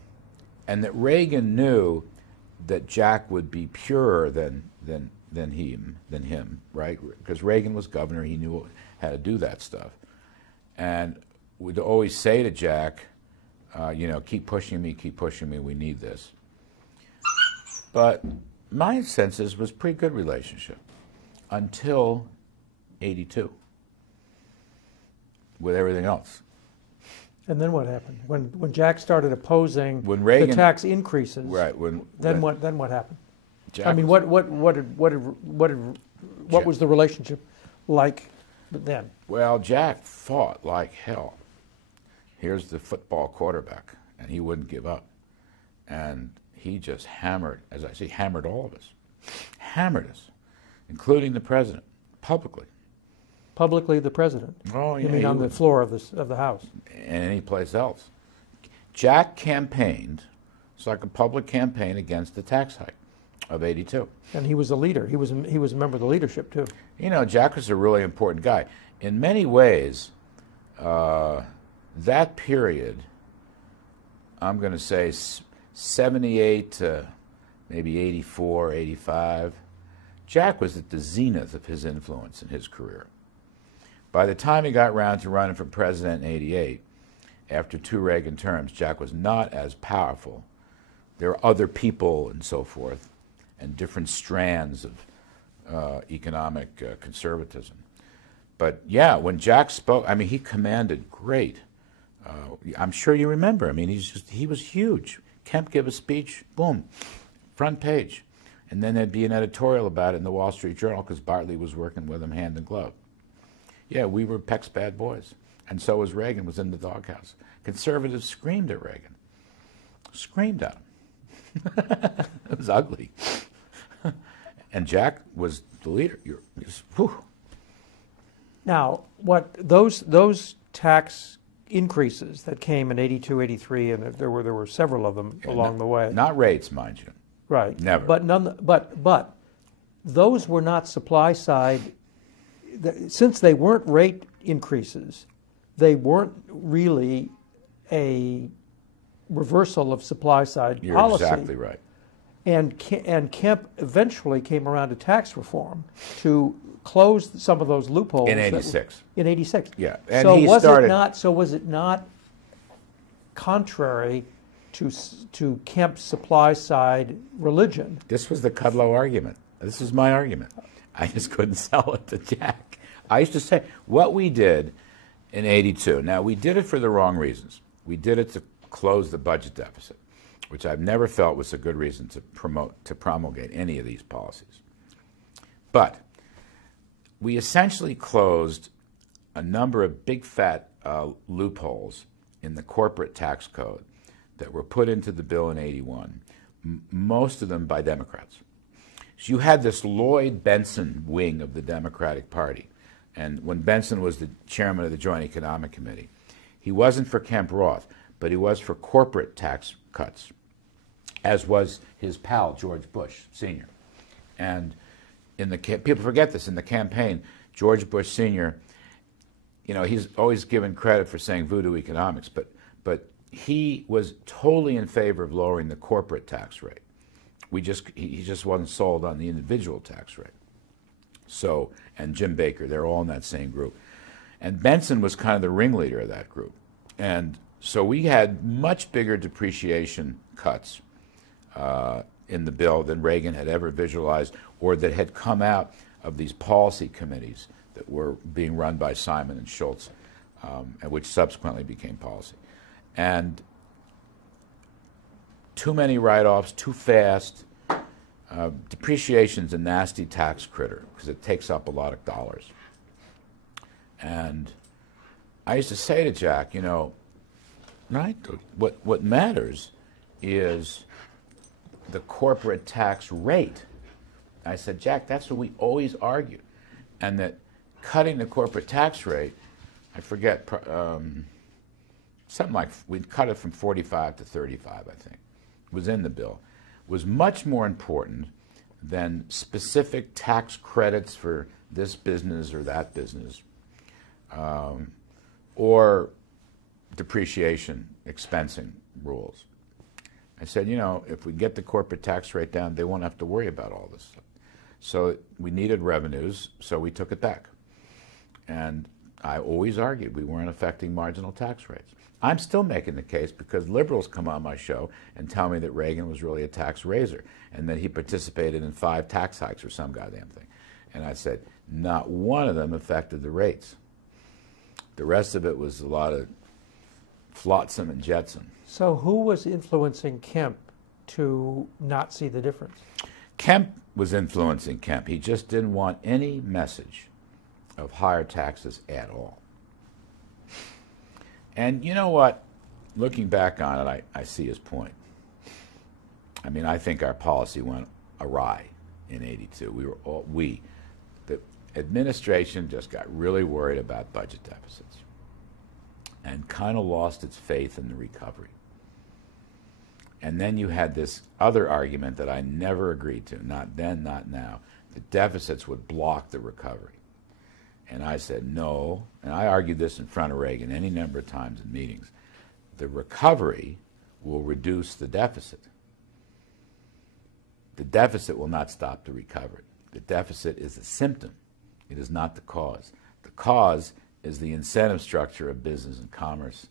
that Reagan knew that Jack would be purer than him, right? Because Reagan was governor, he knew how to do that stuff, and would always say to Jack, keep pushing me, we need this. But my sense was pretty good relationship until '82 with everything else. And then what happened? When Jack started opposing Reagan, the tax increases, right? What happened? Jack I mean, what was the relationship like then? Well, Jack fought like hell. Here's the football quarterback, and he wouldn't give up, and he just hammered, as I say, hammered all of us, hammered us, including the president, publicly. Publicly, the president. Oh, yeah. You mean on the floor of the House? And any place else. Jack campaigned. It's like a public campaign against the tax hike of '82. And he was a leader. He was a member of the leadership too. You know, Jack was a really important guy. In many ways, that period, I'm going to say 78 to maybe 84, 85, Jack was at the zenith of his influence in his career. By the time he got around to running for president in '88, after 2 Reagan terms, Jack was not as powerful. There were other people and so forth, and different strands of economic conservatism. But yeah, when Jack spoke, I mean, he commanded great. I'm sure you remember. I mean, he was huge. Kemp gave a speech, boom, front page. And then there'd be an editorial about it in the Wall Street Journal because Bartley was working with him hand in glove. Yeah, we were Peck's bad boys. And so was Reagan, was in the doghouse. Conservatives screamed at Reagan. Screamed at him. It was ugly. And Jack was the leader. Now, what those tax increases that came in '82, '83, and there were several of them along the way. Not rates, mind you. Right. Never. But those were not supply side. Since they weren't rate increases, they weren't really a reversal of supply side You're policy. exactly right. And Kemp eventually came around to tax reform to close some of those loopholes. In '86. In '86. Yeah. And so he was started. was it not contrary to Kemp's supply side religion? This was the Kudlow argument. This is my argument. I just couldn't sell it to Jack. I used to say, what we did in '82, now we did it for the wrong reasons. We did it to close the budget deficit, which I've never felt was a good reason to promulgate any of these policies. But we essentially closed a number of big fat loopholes in the corporate tax code that were put into the bill in '81, most of them by Democrats. So you had this Lloyd Benson wing of the Democratic Party. And when Benson was the chairman of the Joint Economic Committee, he wasn't for Kemp Roth, but he was for corporate tax cuts, as was his pal, George Bush Sr. And people forget this, in the campaign, George Bush Sr., you know, he's always given credit for saying voodoo economics, but he was totally in favor of lowering the corporate tax rate. He just wasn't sold on the individual tax rate. So, and Jim Baker, they're all in that same group. And Benson was kind of the ringleader of that group. And so we had much bigger depreciation cuts in the bill than Reagan had ever visualized or that had come out of these policy committees that were being run by Simon and Schultz, and which subsequently became policy. And too many write-offs, too fast. Depreciation's a nasty tax critter because it takes up a lot of dollars. And I used to say to Jack, you know, right, what matters is the corporate tax rate. I said, Jack, that's what we always argue. And that cutting the corporate tax rate, I forget, something like, we'd cut it from 45 to 35, I think, was in the bill, was much more important than specific tax credits for this business or that business, or depreciation expensing rules. I said, you know, if we get the corporate tax rate down, they won't have to worry about all this stuff. So we needed revenues, so we took it back. And I always argued we weren't affecting marginal tax rates. I'm still making the case because liberals come on my show and tell me that Reagan was really a tax raiser and that he participated in 5 tax hikes or some goddamn thing. And I said, not one of them affected the rates. The rest of it was a lot of flotsam and jetsam. So who was influencing Kemp to not see the difference? Kemp was influencing Kemp. He just didn't want any message of higher taxes at all. And you know what? Looking back on it, I see his point. I mean, I think our policy went awry in '82. The administration just got really worried about budget deficits and kind of lost its faith in the recovery. And then you had this other argument that I never agreed to, not then, not now. The deficits would block the recovery. And I said, no, and I argued this in front of Reagan any number of times in meetings. The recovery will reduce the deficit. The deficit will not stop the recovery. The deficit is a symptom. It is not the cause. The cause is the incentive structure of business and commerce.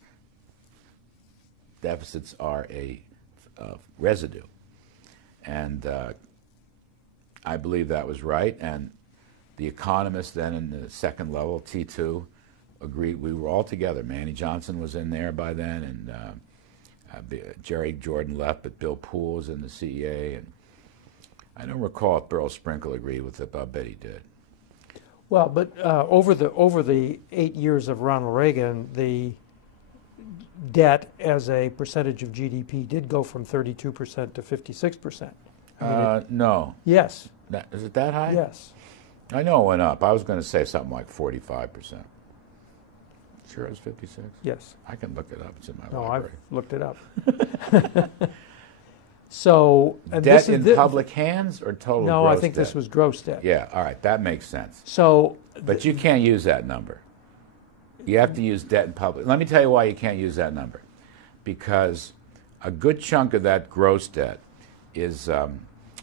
Deficits are a residue. And I believe that was right. And the economists then in the second level, T2, agreed. We were all together. Manny Johnson was in there by then, and Jerry Jordan left, but Bill Poole was in the CEA. And I don't recall if Beryl Sprinkle agreed with it, but I bet he did. Well, but over the 8 years of Ronald Reagan, the debt as a percentage of GDP did go from 32% to 56%. No. Yes. Is it that high? Yes. I know it went up. I was going to say something like 45%. Sure it was 56? Yes. I can look it up. It's in my No, library. I've looked it up. So debt in public hands or total No, gross I think debt? this was gross debt. Yeah, all right, that makes sense. So, But you can't use that number. You have to use debt in public. Let me tell you why you can't use that number. Because a good chunk of that gross debt is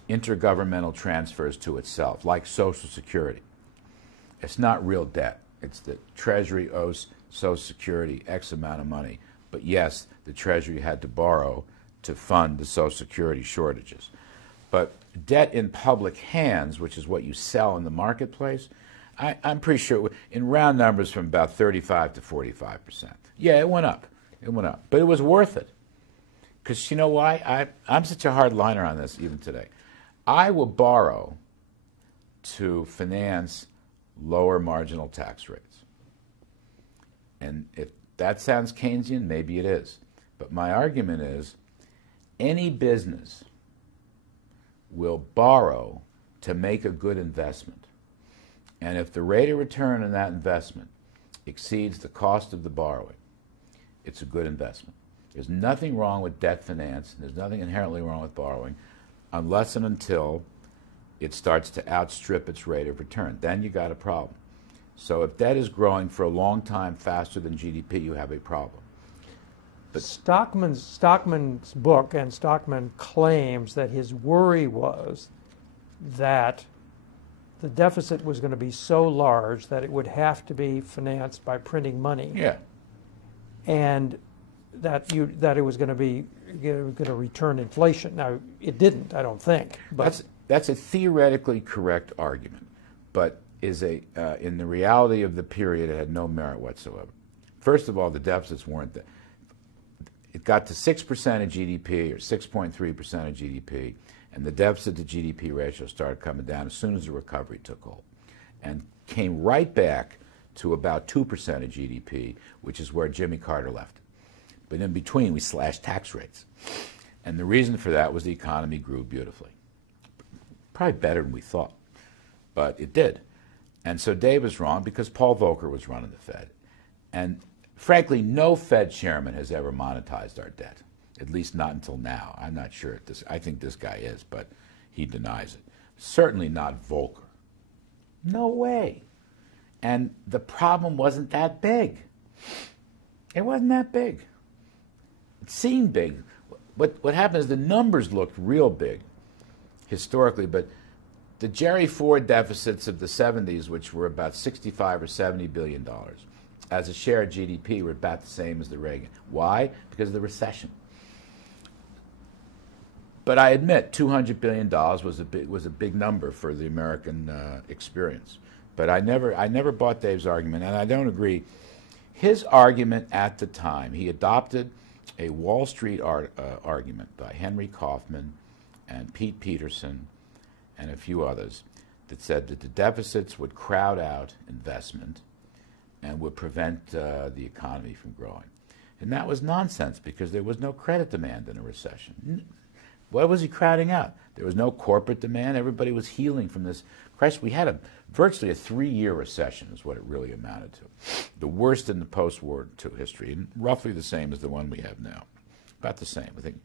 intergovernmental transfers to itself, like Social Security. It's not real debt. It's the Treasury owes Social Security X amount of money. But yes, the Treasury had to borrow to fund the Social Security shortages. But debt in public hands, which is what you sell in the marketplace, I'm pretty sure in round numbers from about 35 to 45%. Yeah, it went up. It went up. But it was worth it. Because you know why? I'm such a hard liner on this even today. I will borrow to finance lower marginal tax rates. And if that sounds Keynesian, maybe it is. But my argument is any business will borrow to make a good investment. And if the rate of return on that investment exceeds the cost of the borrowing, it's a good investment. There's nothing wrong with debt finance. There's nothing inherently wrong with borrowing unless and until it starts to outstrip its rate of return. Then you got a problem. So if debt is growing for a long time faster than GDP, you have a problem. But Stockman's book, and Stockman claims that his worry was that the deficit was going to be so large that it would have to be financed by printing money. Yeah. And that it was going to return inflation. Now it didn't, I don't think. But that's a theoretically correct argument, but is in the reality of the period, it had no merit whatsoever. First of all, the deficits weren't that. It got to 6% of GDP or 6.3% of GDP, and the deficit to GDP ratio started coming down as soon as the recovery took hold, and came right back to about 2% of GDP, which is where Jimmy Carter left it. But in between, we slashed tax rates. And the reason for that was the economy grew beautifully. Probably better than we thought, but it did. And so Dave was wrong because Paul Volcker was running the Fed. And frankly, no Fed chairman has ever monetized our debt, at least not until now. I'm not sure. I think this guy is, but he denies it. Certainly not Volcker. No way. And the problem wasn't that big. It wasn't that big. It seemed big. What happened is the numbers looked real big historically, but the Jerry Ford deficits of the 70s, which were about $65 or $70 billion, as a share of GDP, were about the same as the Reagan. Why? Because of the recession. But I admit, $200 billion was a big number for the American experience. But I never bought Dave's argument, and I don't agree. His argument at the time, he adopted a Wall Street argument by Henry Kaufman and Pete Peterson and a few others that said that the deficits would crowd out investment and would prevent the economy from growing. And that was nonsense because there was no credit demand in a recession. What was he crowding out? There was no corporate demand. Everybody was healing from this crisis. We had virtually a 3-year recession is what it really amounted to. The worst in the post-war II history, and roughly the same as the one we have now. About the same. I think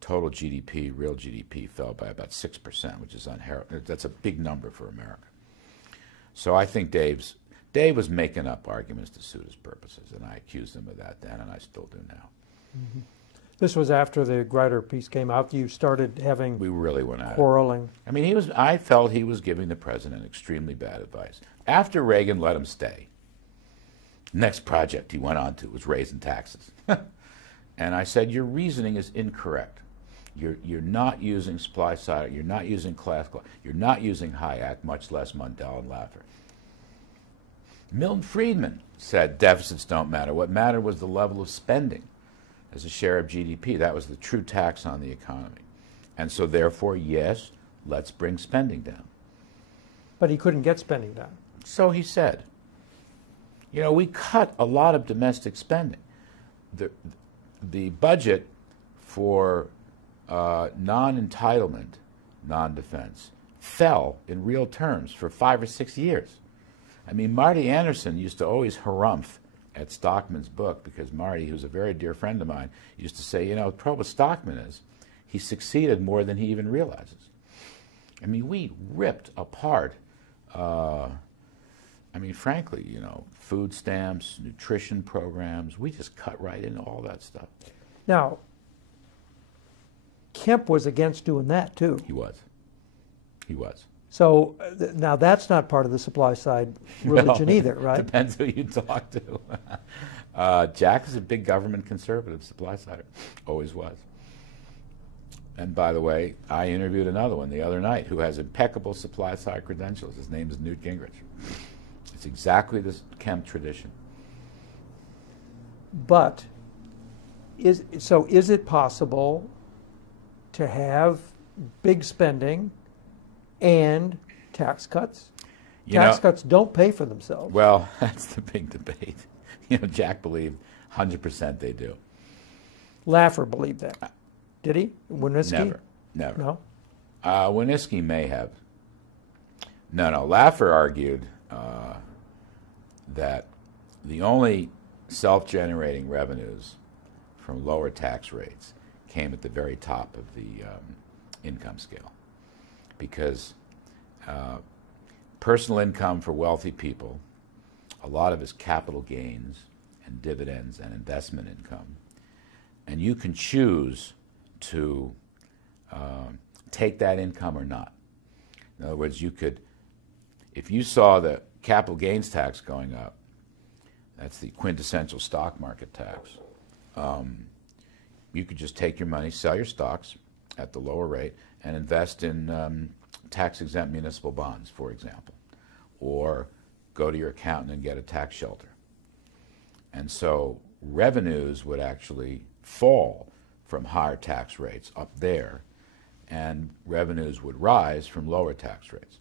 total GDP, real GDP, fell by about 6%, which is unheard. That's a big number for America. So I think Dave was making up arguments to suit his purposes, and I accused him of that then, and I still do now. Mm-hmm. This was after the Grider piece came out. You started having we really went at quarreling. I mean, I felt he was giving the president extremely bad advice. After Reagan let him stay, next project he went on to was raising taxes. And I said, your reasoning is incorrect. You're not using supply side, you're not using classical, you're not using Hayek, much less Mundell and Laffer. Milton Friedman said deficits don't matter. What mattered was the level of spending as a share of GDP. That was the true tax on the economy. And so therefore, yes, let's bring spending down. But he couldn't get spending down. So he said. You know, we cut a lot of domestic spending. The budget for non-entitlement, non-defense, fell in real terms for 5 or 6 years. I mean, Marty Anderson used to always harumph at Stockman's book, because Marty, who's a very dear friend of mine, used to say, you know, the trouble with Stockman is he succeeded more than he even realizes. I mean, we ripped apart, I mean, frankly, you know, food stamps, nutrition programs, we just cut right into all that stuff. Now, Kemp was against doing that, too. He was. He was. So now that's not part of the supply side religion well, either, right? Depends who you talk to. Jack is a big government conservative supply sider. Always was. And by the way, I interviewed another one the other night who has impeccable supply side credentials. His name is Newt Gingrich. It's exactly this Kemp tradition. But is it possible to have big spending and tax cuts? Tax cuts don't pay for themselves. Well, that's the big debate. You know, Jack believed 100% they do. Laffer believed that. Did he? Winooski? Never. No? Winooski may have. No. Laffer argued that the only self-generating revenues from lower tax rates came at the very top of the income scale. Because personal income for wealthy people, a lot of it is capital gains and dividends and investment income. And you can choose to take that income or not. In other words, you could, if you saw the capital gains tax going up, that's the quintessential stock market tax, you could just take your money, sell your stocks at the lower rate, and invest in tax-exempt municipal bonds, for example, or go to your accountant and get a tax shelter. And so revenues would actually fall from higher tax rates up there, and revenues would rise from lower tax rates.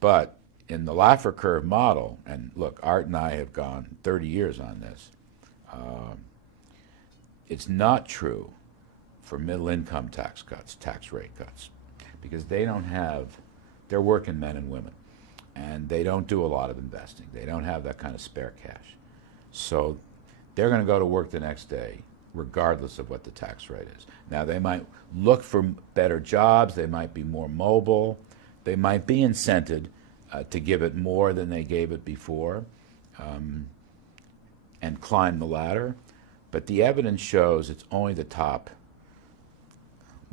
But in the Laffer curve model, and look, Art and I have gone 30 years on this, it's not true for middle income tax cuts, tax rate cuts, because they don't have, they're working men and women, and they don't do a lot of investing. They don't have that kind of spare cash. So they're going to go to work the next day regardless of what the tax rate is. Now, they might look for better jobs, they might be more mobile, they might be incented to give it more than they gave it before and climb the ladder. But the evidence shows it's only the top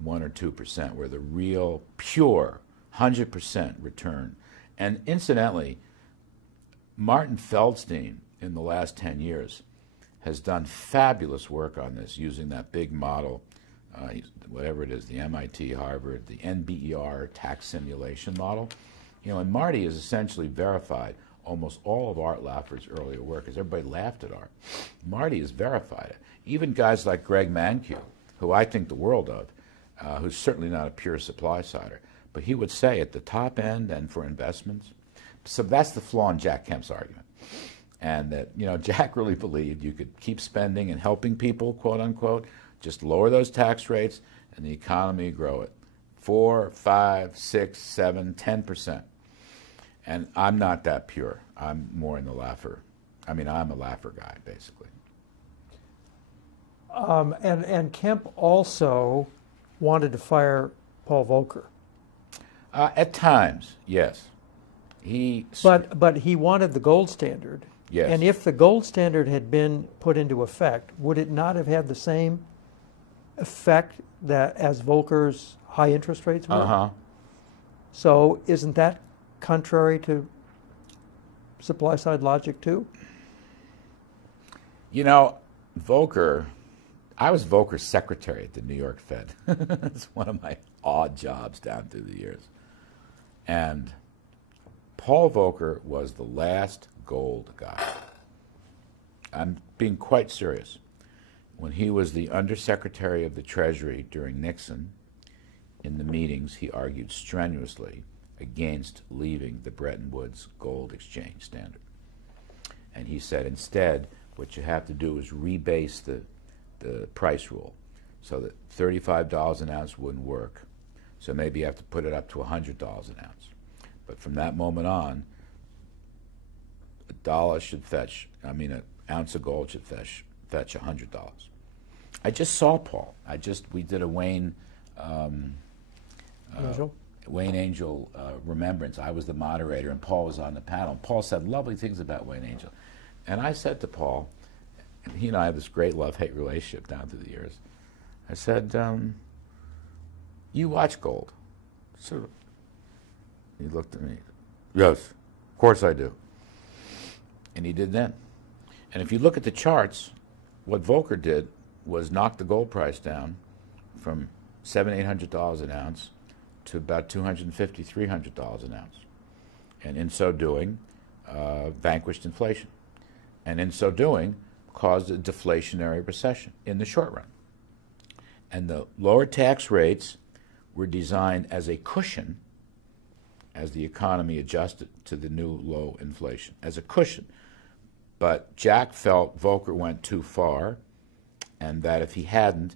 1 or 2% where the real, pure, 100% return. And incidentally, Martin Feldstein, in the last 10 years, has done fabulous work on this using that big model, whatever it is, the MIT, Harvard, the NBER tax simulation model. You know, and Marty has essentially verified almost all of Art Laffer's earlier work, because everybody laughed at Art. Marty has verified it. Even guys like Greg Mankiw, who I think the world of, who's certainly not a pure supply sider, but he would say at the top end and for investments. So that's the flaw in Jack Kemp's argument. And that, you know, Jack really believed you could keep spending and helping people, quote unquote, just lower those tax rates and the economy grow it 4, 5, 6, 7, 10%. And I'm not that pure. I'm more in the Laffer. I mean, I'm a Laffer guy, basically. And Kemp also wanted to fire Paul Volcker. At times, yes. But he wanted the gold standard. Yes. And if the gold standard had been put into effect, would it not have had the same effect that as Volcker's high interest rates were? Uh-huh. So isn't that contrary to supply side logic too? You know, Volcker, I was Volcker's secretary at the New York Fed. It's one of my odd jobs down through the years. And Paul Volcker was the last gold guy. I'm being quite serious. When he was the Undersecretary of the Treasury during Nixon, in the meetings he argued strenuously against leaving the Bretton Woods gold exchange standard. And he said instead, what you have to do is rebase the price rule so that $35 an ounce wouldn't work. So maybe you have to put it up to $100 an ounce. But from that moment on, an ounce of gold should fetch $100. I just saw Paul. We did a Wayne Angel remembrance. I was the moderator and Paul was on the panel. Paul said lovely things about Wayne Angel. And I said to Paul, and he and I have this great love-hate relationship down through the years, I said, you watch gold. So he looked at me. Yes, of course I do. And he did then. And if you look at the charts, what Volcker did was knock the gold price down from $700-800 an ounce to about $250, $300 an ounce. And in so doing, vanquished inflation. And in so doing, caused a deflationary recession in the short run. And the lower tax rates were designed as a cushion as the economy adjusted to the new low inflation, as a cushion. But Jack felt Volcker went too far, and that if he hadn't,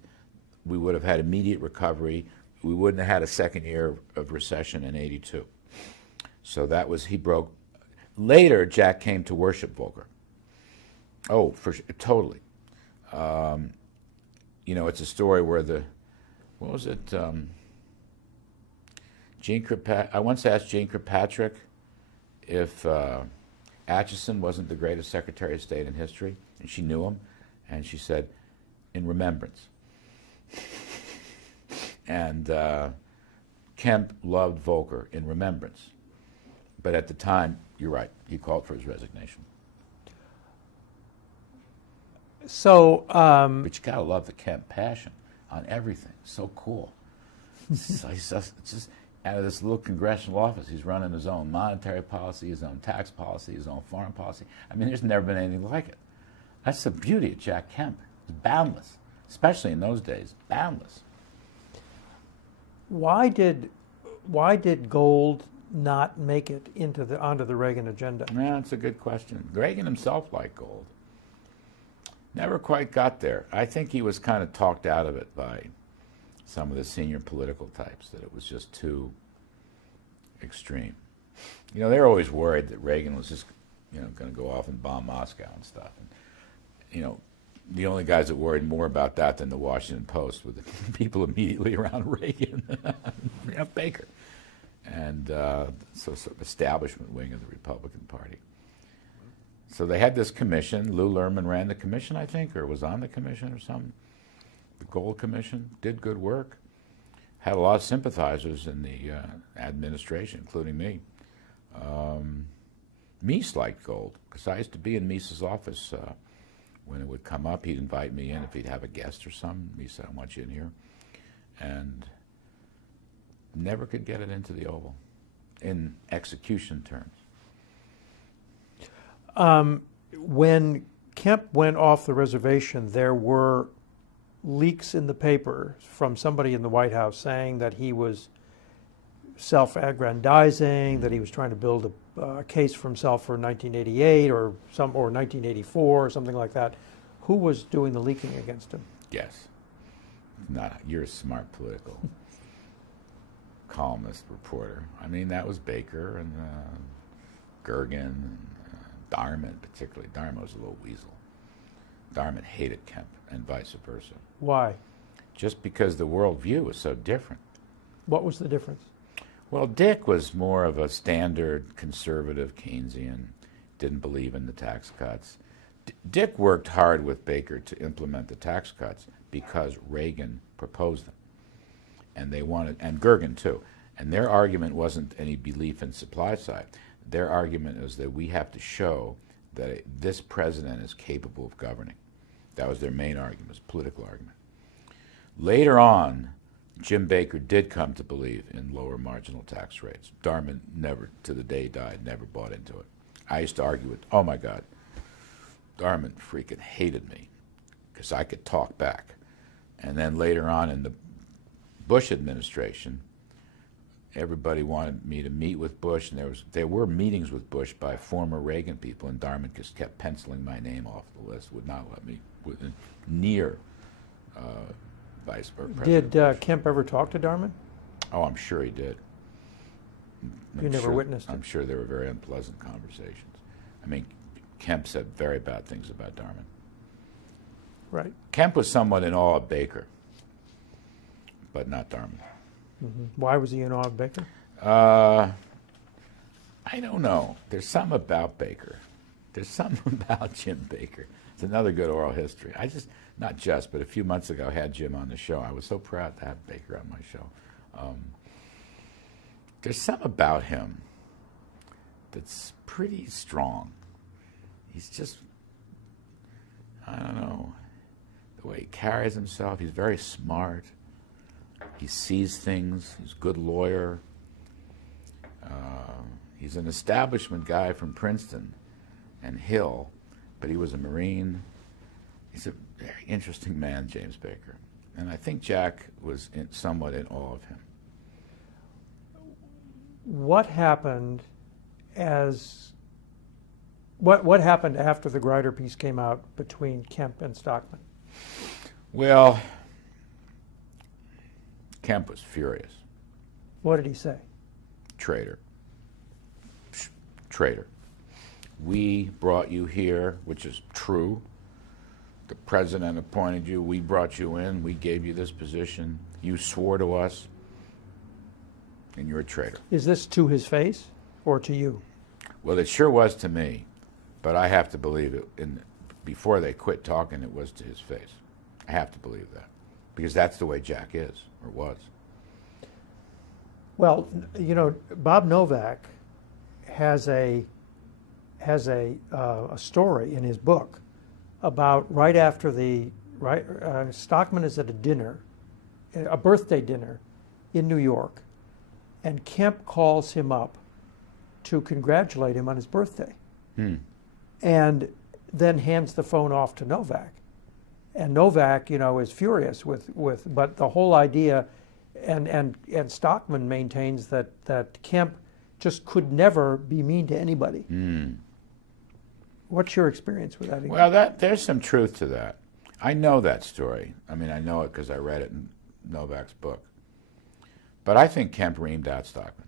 we would have had immediate recovery. We wouldn't have had a second year of recession in '82. So that was, he broke. Later, Jack came to worship Volcker. Oh, totally. You know, it's a story where what was it? I once asked Jeane Kirkpatrick if Atchison wasn't the greatest Secretary of State in history, and she knew him, and she said, in remembrance. And Kemp loved Volcker in remembrance. But at the time, you're right, he called for his resignation. So, but you gotta love the Kemp passion on everything. So cool. It's just out of this little congressional office, he's running his own monetary policy, his own tax policy, his own foreign policy. I mean, there's never been anything like it. That's the beauty of Jack Kemp. It's boundless, especially in those days. Boundless. Why did gold not make it onto the Reagan agenda? Yeah, that's a good question. Reagan himself liked gold. Never quite got there. I think he was kind of talked out of it by some of the senior political types, that it was just too extreme. You know, they're always worried that Reagan was just, going to go off and bomb Moscow and stuff. And, the only guys that worried more about that than the Washington Post were the people immediately around Reagan, Baker, and sort of establishment wing of the Republican Party. So they had this commission. Lou Lerman ran the commission, I think, or was on the commission or something. The Gold Commission did good work. Had a lot of sympathizers in the administration, including me. Meese liked gold, because I used to be in Meese's office when it would come up. He'd invite me in if he'd have a guest or something. Meese said, I want you in here. And never could get it into the Oval in execution terms. When Kemp went off the reservation, there were leaks in the paper from somebody in the White House saying that he was self-aggrandizing, that he was trying to build a case for himself for 1988 or 1984 or something like that. Who was doing the leaking against him? Yes. You're a smart political columnist, reporter. I mean, that was Baker and Gergen and Darman, particularly. Darman was a little weasel. Darman hated Kemp and vice versa. Why? just because the worldview was so different. What was the difference? Well, Dick was more of a standard conservative Keynesian, didn't believe in the tax cuts. Dick worked hard with Baker to implement the tax cuts because Reagan proposed them. And they wanted, and Gergen too. And their argument wasn't any belief in supply side. Their argument is that we have to show that this president is capable of governing. That was their main argument, was a political argument. Later on, Jim Baker did come to believe in lower marginal tax rates. Darman never, to the day he died, never bought into it. I used to argue with, oh my God, Darman freaking hated me because I could talk back. And then later on in the Bush administration, everybody wanted me to meet with Bush, and there were meetings with Bush by former Reagan people, and Darman just kept penciling my name off the list, would not let me near Vice President. Did Kemp ever talk to Darman? Oh, I'm sure he did. You never witnessed it? I'm sure there were very unpleasant conversations. I mean, Kemp said very bad things about Darman. Right. Kemp was somewhat in awe of Baker, but not Darman. Mm-hmm. Why was he in awe of Baker? I don't know. There's something about Baker. There's something about Jim Baker. It's another good oral history. But a few months ago I had Jim on the show. I was so proud to have Baker on my show. There's something about him that's pretty strong. He's just, I don't know, the way he carries himself. He's very smart. He sees things. He's a good lawyer. He's an establishment guy from Princeton and Hill, but he was a Marine. He's a very interesting man, James Baker. And I think Jack was somewhat in awe of him. What happened what happened after the Grider piece came out between Kemp and Stockman? Well, Kemp was furious. What did he say? Traitor. Traitor. We brought you here, which is true. The president appointed you. We brought you in. We gave you this position. You swore to us, and you're a traitor. Is this to his face or to you? Well, it sure was to me, but I have to believe it. Before they quit talking, it was to his face. I have to believe that, because that's the way Jack is, or was. Well, you know, Bob Novak has a story in his book about right after Stockman is at a dinner, a birthday dinner in New York, and Kemp calls him up to congratulate him on his birthday, and then hands the phone off to Novak, and Novak, you know, is furious but the whole idea, and Stockman maintains that Kemp just could never be mean to anybody. What's your experience with that? Well, there's some truth to that. I know that story. I mean, I know it because I read it in Novak's book. But I think Kemp reamed out Stockman.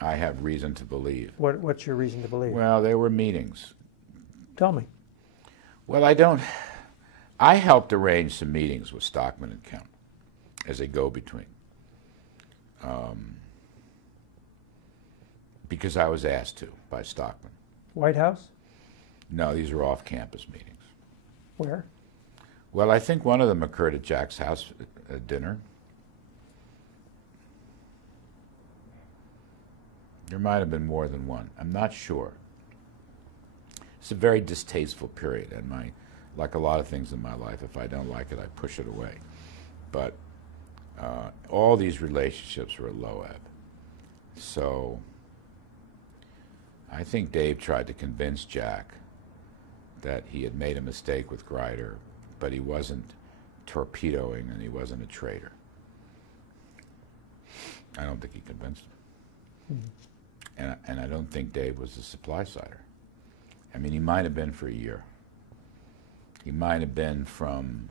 I have reason to believe. What's your reason to believe? Well, there were meetings. Tell me. Well, I helped arrange some meetings with Stockman and Kemp as a go-between. Because I was asked to by Stockman. White House? No, these are off-campus meetings. Where? Well, I think one of them occurred at Jack's house at dinner. There might have been more than one. I'm not sure. It's a very distasteful period, and like a lot of things in my life, if I don't like it, I push it away. But all these relationships were low ebb. So I think Dave tried to convince Jack that he had made a mistake with Grider, but he wasn't torpedoing and he wasn't a traitor. I don't think he convinced him. And I don't think Dave was a supply sider. I mean, he might have been for a year. He might have been from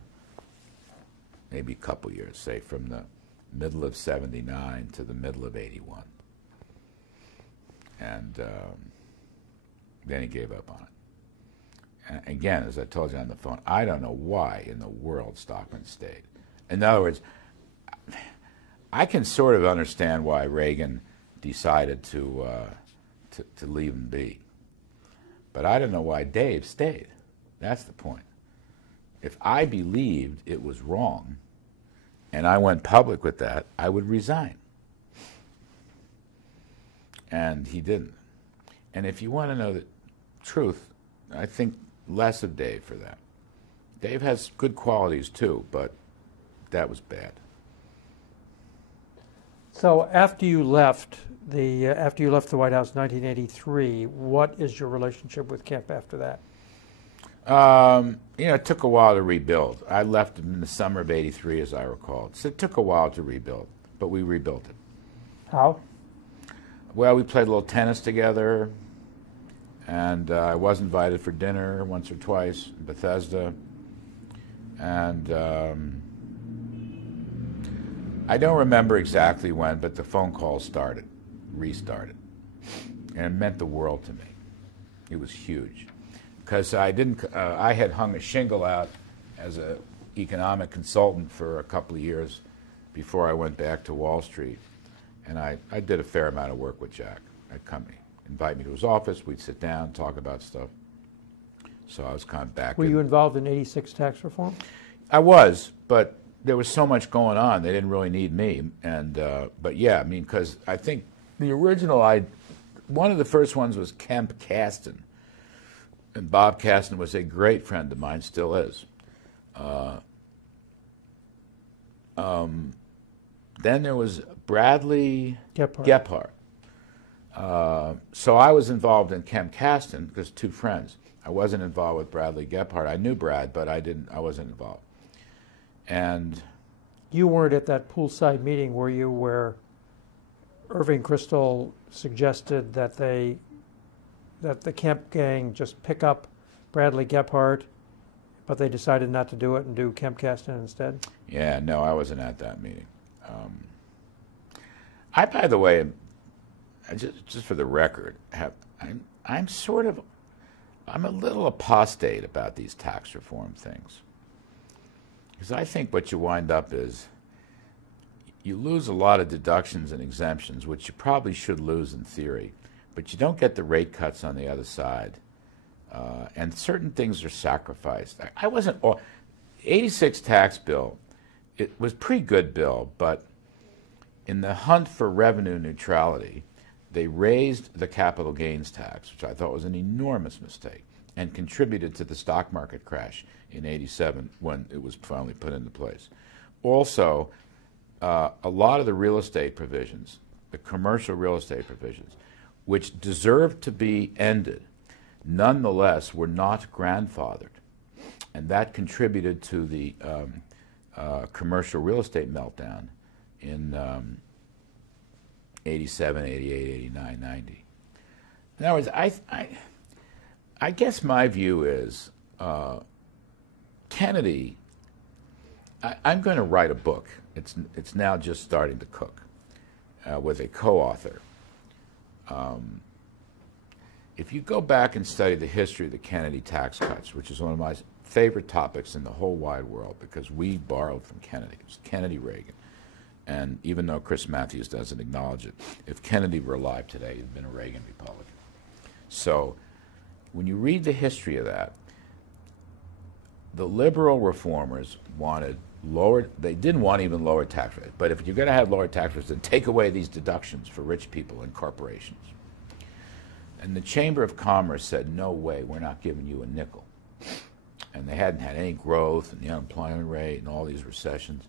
maybe a couple years, say from the middle of '79 to the middle of '81. And then he gave up on it. And again, as I told you on the phone, I don't know why in the world Stockman stayed. In other words, I can sort of understand why Reagan decided to leave him be. But I don't know why Dave stayed. That's the point. If I believed it was wrong, and I went public with that, I would resign. And he didn't. And if you want to know the truth, I think less of Dave for that. Dave has good qualities too, but that was bad. So after you left the White House in 1983, what is your relationship with Kemp after that? It took a while to rebuild. I left in the summer of '83, as I recall. So it took a while to rebuild, but we rebuilt it. How? Well, we played a little tennis together, and I was invited for dinner once or twice in Bethesda. And I don't remember exactly when, but the phone calls restarted. And it meant the world to me. It was huge. Because I had hung a shingle out as an economic consultant for a couple of years before I went back to Wall Street. And I did a fair amount of work with Jack at company. Invite me to his office, we'd sit down, talk about stuff. So I was kind of back. Were you involved in '86 tax reform? I was, but there was so much going on, they didn't really need me. And but yeah, I mean, because I think the original, one of the first ones was Kemp Caston. And Bob Caston was a great friend of mine, still is. Then there was Bradley Gephardt. So I was involved in Kemp Caston because two friends. I wasn't involved with Bradley Gephardt. I knew Brad, but I wasn't involved. And you weren't at that poolside meeting, were you, where Irving Kristol suggested that the Kemp gang just pick up Bradley Gephardt, but they decided not to do it and do Kemp Caston instead? Yeah, no, I wasn't at that meeting. I, by the way, just for the record, I'm a little apostate about these tax reform things. Because I think what you wind up is you lose a lot of deductions and exemptions, which you probably should lose in theory, but you don't get the rate cuts on the other side. And certain things are sacrificed. I wasn't, 86 tax bill, it was a pretty good bill, but in the hunt for revenue neutrality, they raised the capital gains tax, which I thought was an enormous mistake, and contributed to the stock market crash in '87 when it was finally put into place. Also, a lot of the real estate provisions, the commercial real estate provisions, which deserved to be ended, nonetheless were not grandfathered. And that contributed to the commercial real estate meltdown in 87, 88, 89, 90. In other words, I guess my view is Kennedy, I'm going to write a book. It's now just starting to cook with a co-author. If you go back and study the history of the Kennedy tax cuts, which is one of my favorite topics in the whole wide world, because we borrowed from Kennedy. It was Kennedy, Reagan. And even though Chris Matthews doesn't acknowledge it, if Kennedy were alive today, he'd been a Reagan Republican. So when you read the history of that, the liberal reformers wanted they didn't want even lower tax rates. But if you're going to have lower tax rates, then take away these deductions for rich people and corporations. And the Chamber of Commerce said, no way, we're not giving you a nickel. And they hadn't had any growth and the unemployment rate and all these recessions.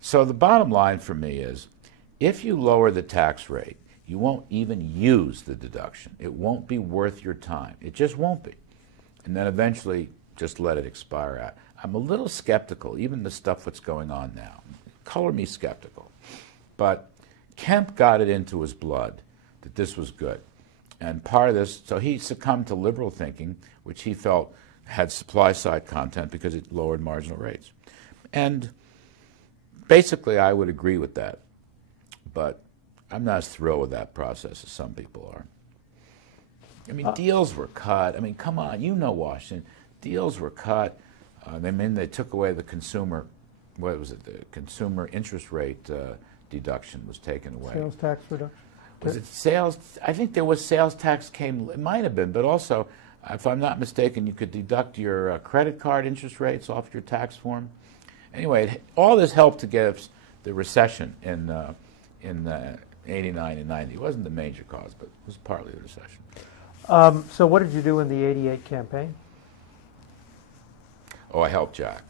So the bottom line for me is, if you lower the tax rate, you won't even use the deduction. It won't be worth your time. It just won't be. And then eventually just let it expire out. I'm a little skeptical, even the stuff that's going on now. Color me skeptical. But Kemp got it into his blood that this was good. And part of this, so he succumbed to liberal thinking, which he felt had supply-side content because it lowered marginal rates. And basically, I would agree with that. But I'm not as thrilled with that process as some people are. I mean, deals were cut. I mean, come on, you know Washington. Deals were cut. They took away the consumer what was it? The consumer interest rate deduction was taken away. Sales tax reduction? Was it sales? I think there was sales tax came. It might have been, but also, if I'm not mistaken, you could deduct your credit card interest rates off your tax form. Anyway, all this helped to get us the recession in '89 and '90. It wasn't the major cause, but it was partly the recession. So what did you do in the '88 campaign? Oh, I helped Jack.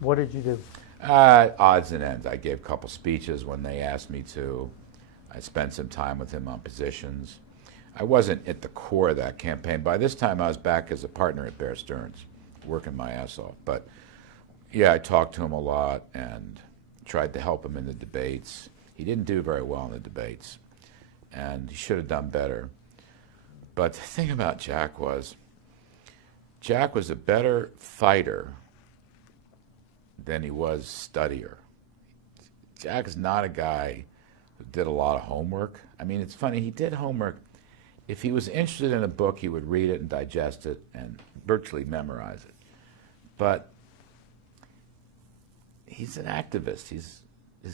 What did you do? Odds and ends. I gave a couple speeches when they asked me to. I spent some time with him on positions. I wasn't at the core of that campaign. By this time, I was back as a partner at Bear Stearns, working my ass off. But yeah, I talked to him a lot and tried to help him in the debates. He didn't do very well in the debates, and he should have done better. But the thing about Jack was a better fighter than he was studier. Jack is not a guy who did a lot of homework. I mean, it's funny, he did homework. If he was interested in a book, he would read it and digest it and virtually memorize it. But he's an activist. His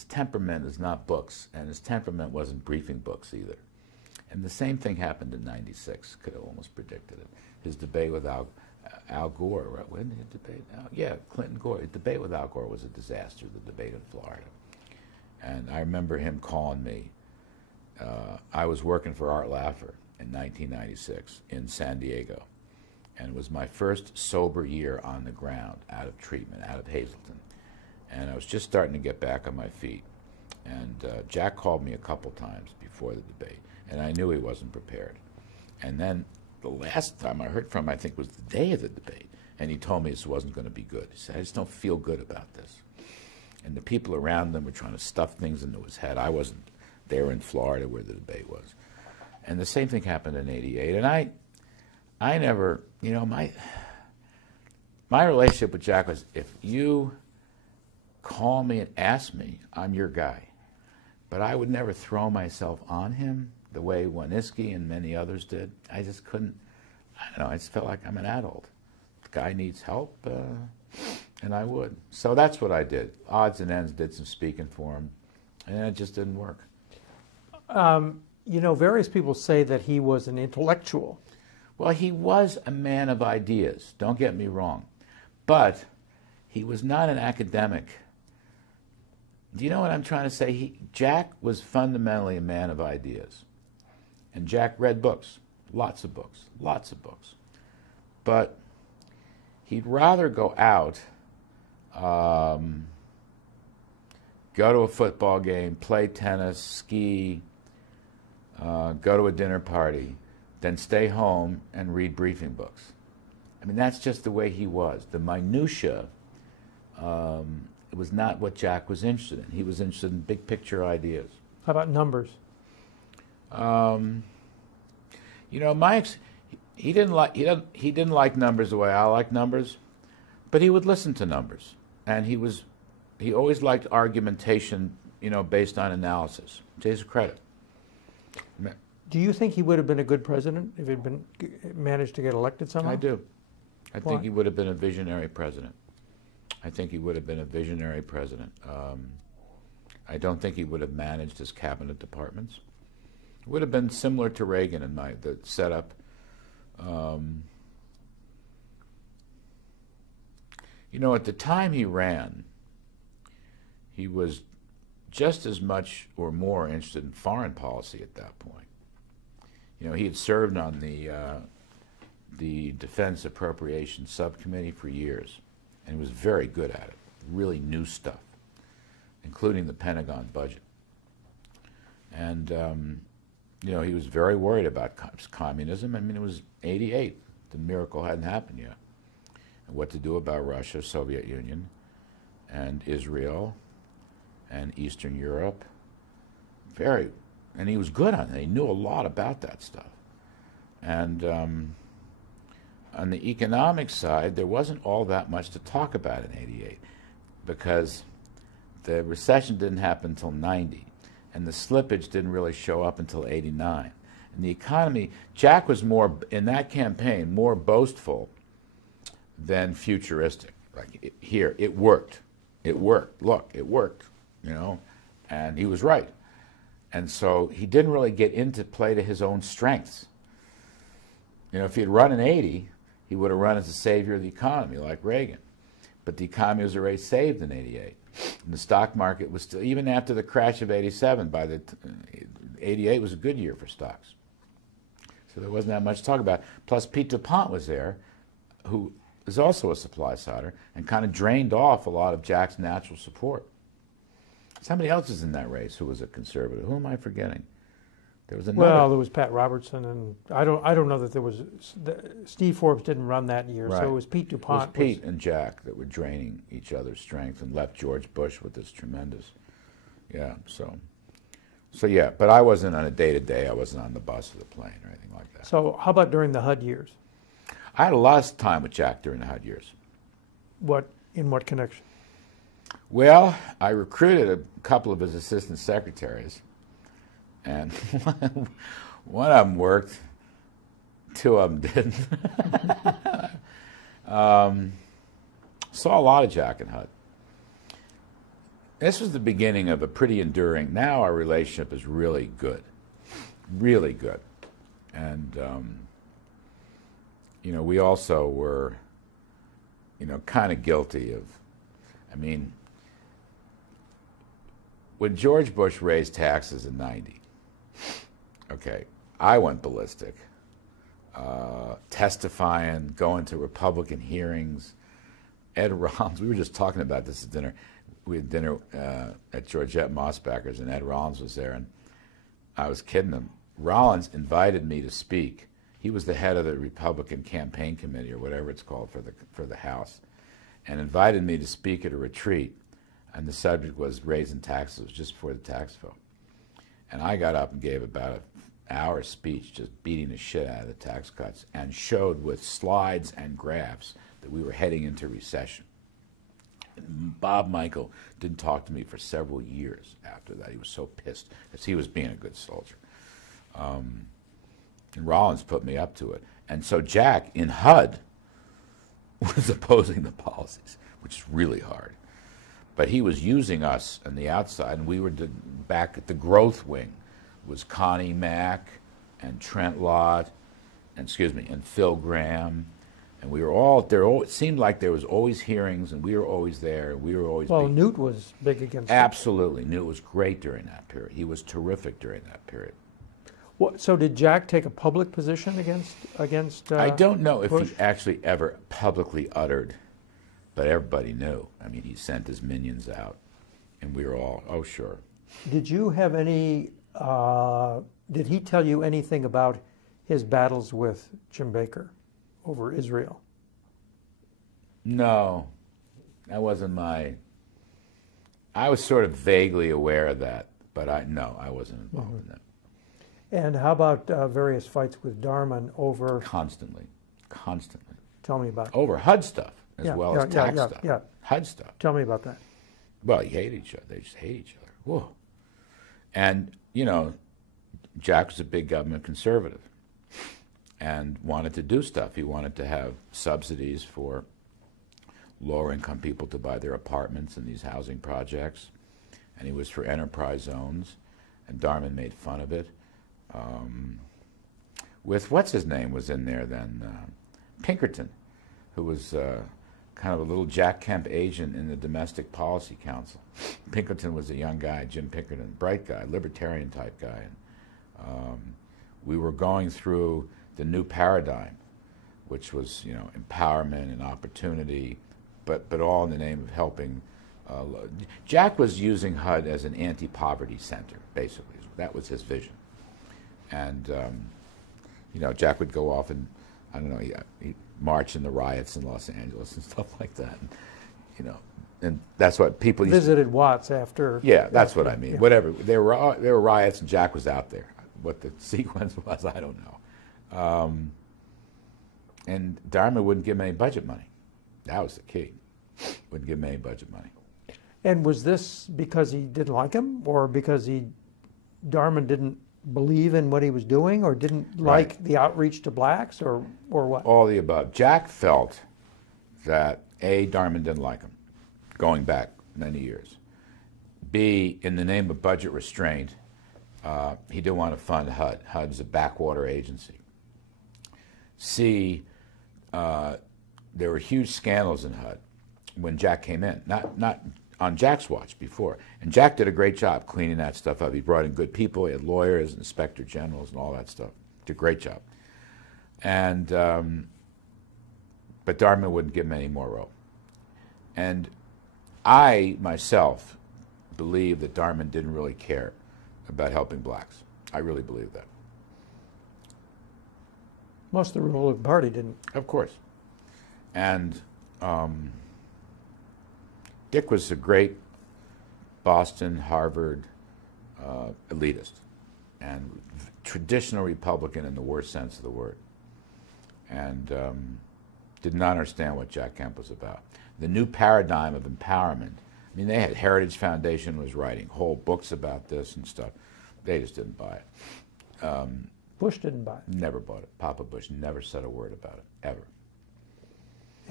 temperament is not books, and his temperament wasn't briefing books either. And the same thing happened in '96. Could have almost predicted it. His debate with Al Gore, right? When did he debate? Yeah, Clinton Gore. The debate with Al Gore was a disaster, the debate in Florida. And I remember him calling me. I was working for Art Laffer in 1996 in San Diego. And it was my first sober year on the ground, out of treatment, out of Hazleton. And I was just starting to get back on my feet. And Jack called me a couple times before the debate, and I knew he wasn't prepared. And then the last time I heard from him, I think, was the day of the debate, and he told me this wasn't going to be good. He said, I just don't feel good about this. And the people around him were trying to stuff things into his head. I wasn't there in Florida where the debate was. And the same thing happened in '88. And I never, you know, my relationship with Jack was, if you call me and ask me, I'm your guy. But I would never throw myself on him the way Winiski and many others did. I just couldn't, I don't know, I just felt like I'm an adult. The guy needs help, and I would. So that's what I did. Odds and ends, did some speaking for him, and it just didn't work. You know, various people say that he was an intellectual. Well, he was a man of ideas, don't get me wrong. But he was not an academic. Do you know what I'm trying to say? Jack was fundamentally a man of ideas. And Jack read books, lots of books, lots of books. But he'd rather go out, go to a football game, play tennis, ski, go to a dinner party, than stay home and read briefing books. I mean, that's just the way he was. The minutia was not what Jack was interested in. He was interested in big picture ideas. How about numbers? You know, he didn't like numbers the way I like numbers, but he would listen to numbers, and he always liked argumentation, you know, based on analysis. To his credit. Do you think he would have been a good president if he'd been managed to get elected somehow? I do. I Why? think he would have been a visionary president. I think he would have been a visionary president. I don't think he would have managed his cabinet departments. It would have been similar to Reagan in the setup. You know, at the time he ran, he was just as much or more interested in foreign policy at that point. You know, he had served on the Defense Appropriations Subcommittee for years, and he was very good at it, really knew stuff, including the Pentagon budget. And, you know, he was very worried about communism. I mean, it was '88. The miracle hadn't happened yet. And what to do about Russia, Soviet Union, and Israel, and Eastern Europe. And he was good on it. He knew a lot about that stuff. And on the economic side, there wasn't all that much to talk about in '88 because the recession didn't happen until '90, and the slippage didn't really show up until '89. And the economy, Jack was more, in that campaign, more boastful than futuristic. Like here, it worked. It worked. Look, it worked. You know, and he was right. And so he didn't really get into play to his own strengths. You know, if he had run in 80, he would have run as a savior of the economy, like Reagan. But the economy was already saved in 88. And the stock market was still, even after the crash of 87, 88 was a good year for stocks. So there wasn't that much to talk about. Plus, Pete DuPont was there, who is also a supply sider, and kind of drained off a lot of Jack's natural support. Somebody else is in that race who was a conservative. Who am I forgetting? There was another. Well, there was Pat Robertson, and I don't know that there was. Steve Forbes didn't run that year, Right. so it was Pete DuPont. It was Pete and Jack that were draining each other's strength and left George Bush with this tremendous. Yeah, so yeah, but I wasn't on a day-to-day. I wasn't on the bus or the plane or anything like that. So how about during the HUD years? I had a lot of time with Jack during the HUD years. In what connection? Well, I recruited a couple of his assistant secretaries, and one of them worked, two of them didn't. Saw a lot of Jack and HUD. This was the beginning of a pretty enduring, now our relationship is really good, really good. And, you know, we also were, you know, kind of guilty of, I mean, when George Bush raised taxes in 90, okay, I went ballistic, testifying, going to Republican hearings. Ed Rollins, we were just talking about this at dinner. We had dinner at Georgette Mossbacker's, and Ed Rollins was there, and I was kidding him. Rollins invited me to speak. He was the head of the Republican campaign committee, or whatever it's called, for the House, and invited me to speak at a retreat. And the subject was raising taxes. It was just before the tax vote. And I got up and gave about an hour speech just beating the shit out of the tax cuts and showed with slides and graphs that we were heading into recession. And Bob Michael didn't talk to me for several years after that. He was so pissed because he was being a good soldier. And Rollins put me up to it. And so Jack, in HUD, was opposing the policies, which is really hard. But he was using us on the outside, and we were back at the growth wing. It was Connie Mack and Trent Lott, and Phil Graham, and we were all there. It seemed like there was always hearings, and we were always there. We were always. Well, Newt was big against. Absolutely, Newt was great during that period. He was terrific during that period. So did Jack take a public position against? I don't know if Bush? he actually ever publicly uttered. But everybody knew. I mean, he sent his minions out, and we were all, oh, sure. Did you have any, did he tell you anything about his battles with Jim Baker over Israel? No, that wasn't I was sort of vaguely aware of that, but I wasn't involved in that. And how about various fights with Darman over? Constantly. Tell me about it. Over HUD stuff. As well as tax stuff. Yeah. HUD stuff. Tell me about that. Well, you hate each other. They just hate each other. Whoa. And, you know, Jack was a big government conservative and wanted to do stuff. He wanted to have subsidies for lower-income people to buy their apartments in these housing projects. And he was for enterprise zones. And Darman made fun of it. With, what's his name was in there then? Pinkerton, who was... kind of a little Jack Kemp agent in the Domestic Policy Council. Pinkerton was a young guy, Jim Pinkerton, bright guy, libertarian type guy. And, we were going through the new paradigm, which was, you know, empowerment and opportunity, but all in the name of helping. Jack was using HUD as an anti-poverty center, basically. That was his vision. And, you know, Jack would go off and, I don't know, he march in the riots in Los Angeles and stuff like that, and, you know, and that's what people visited Watts after. Yeah, that's what I mean. Yeah. Whatever, there were riots, and Jack was out there. What the sequence was, I don't know. And Darman wouldn't give him any budget money. That was the key. Wouldn't give him any budget money. And was this because he didn't like him, or because Darman didn't believe in what he was doing, or didn't like the outreach to blacks, or what? All the above. Jack felt that A, Darman didn't like him, going back many years. B, in the name of budget restraint, he didn't want to fund HUD. HUD's a backwater agency. C, there were huge scandals in HUD when Jack came in, not on Jack's watch before. And Jack did a great job cleaning that stuff up. He brought in good people. He had lawyers and inspector generals and all that stuff. Did a great job. And but Darman wouldn't give him any more rope. And I, myself, believe that Darman didn't really care about helping blacks. I really believe that. Most of the Republican Party didn't. Of course. And Dick was a great Boston, Harvard elitist and traditional Republican in the worst sense of the word. And did not understand what Jack Kemp was about. The new paradigm of empowerment. I mean, they had Heritage Foundation was writing whole books about this and stuff. They just didn't buy it. Bush didn't buy it. Never bought it. Papa Bush never said a word about it, ever.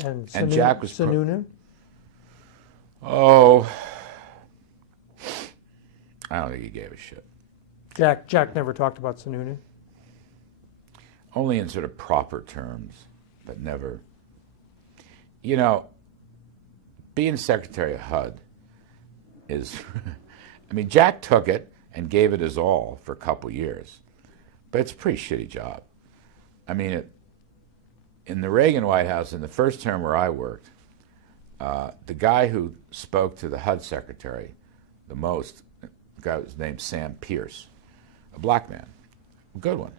And Jack was Sununu? Oh, I don't think he gave a shit. Jack never talked about Sununu? Only in sort of proper terms, but never. You know, being Secretary of HUD is, I mean, Jack took it and gave it his all for a couple years, but it's a pretty shitty job. I mean, in the Reagan White House, in the first term where I worked, the guy who spoke to the HUD secretary the most, the guy was named Sam Pierce, a black man, a good one,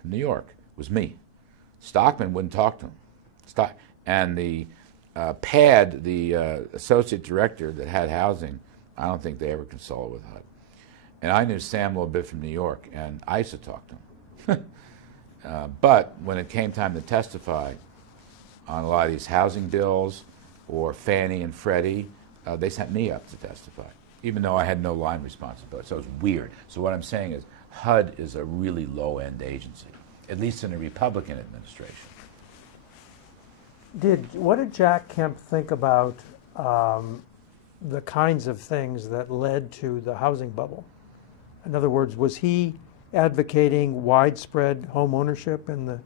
from New York, was me. Stockman wouldn't talk to him. And the PAD, the associate director that had housing, I don't think they ever consulted with HUD. And I knew Sam a little bit from New York, and I used to talk to him. But when it came time to testify on a lot of these housing bills or Fannie and Freddie, they sent me up to testify, even though I had no line responsibility. So it was weird. So what I'm saying is HUD is a really low-end agency, at least in a Republican administration. What did Jack Kemp think about the kinds of things that led to the housing bubble? In other words, was he advocating widespread home ownership and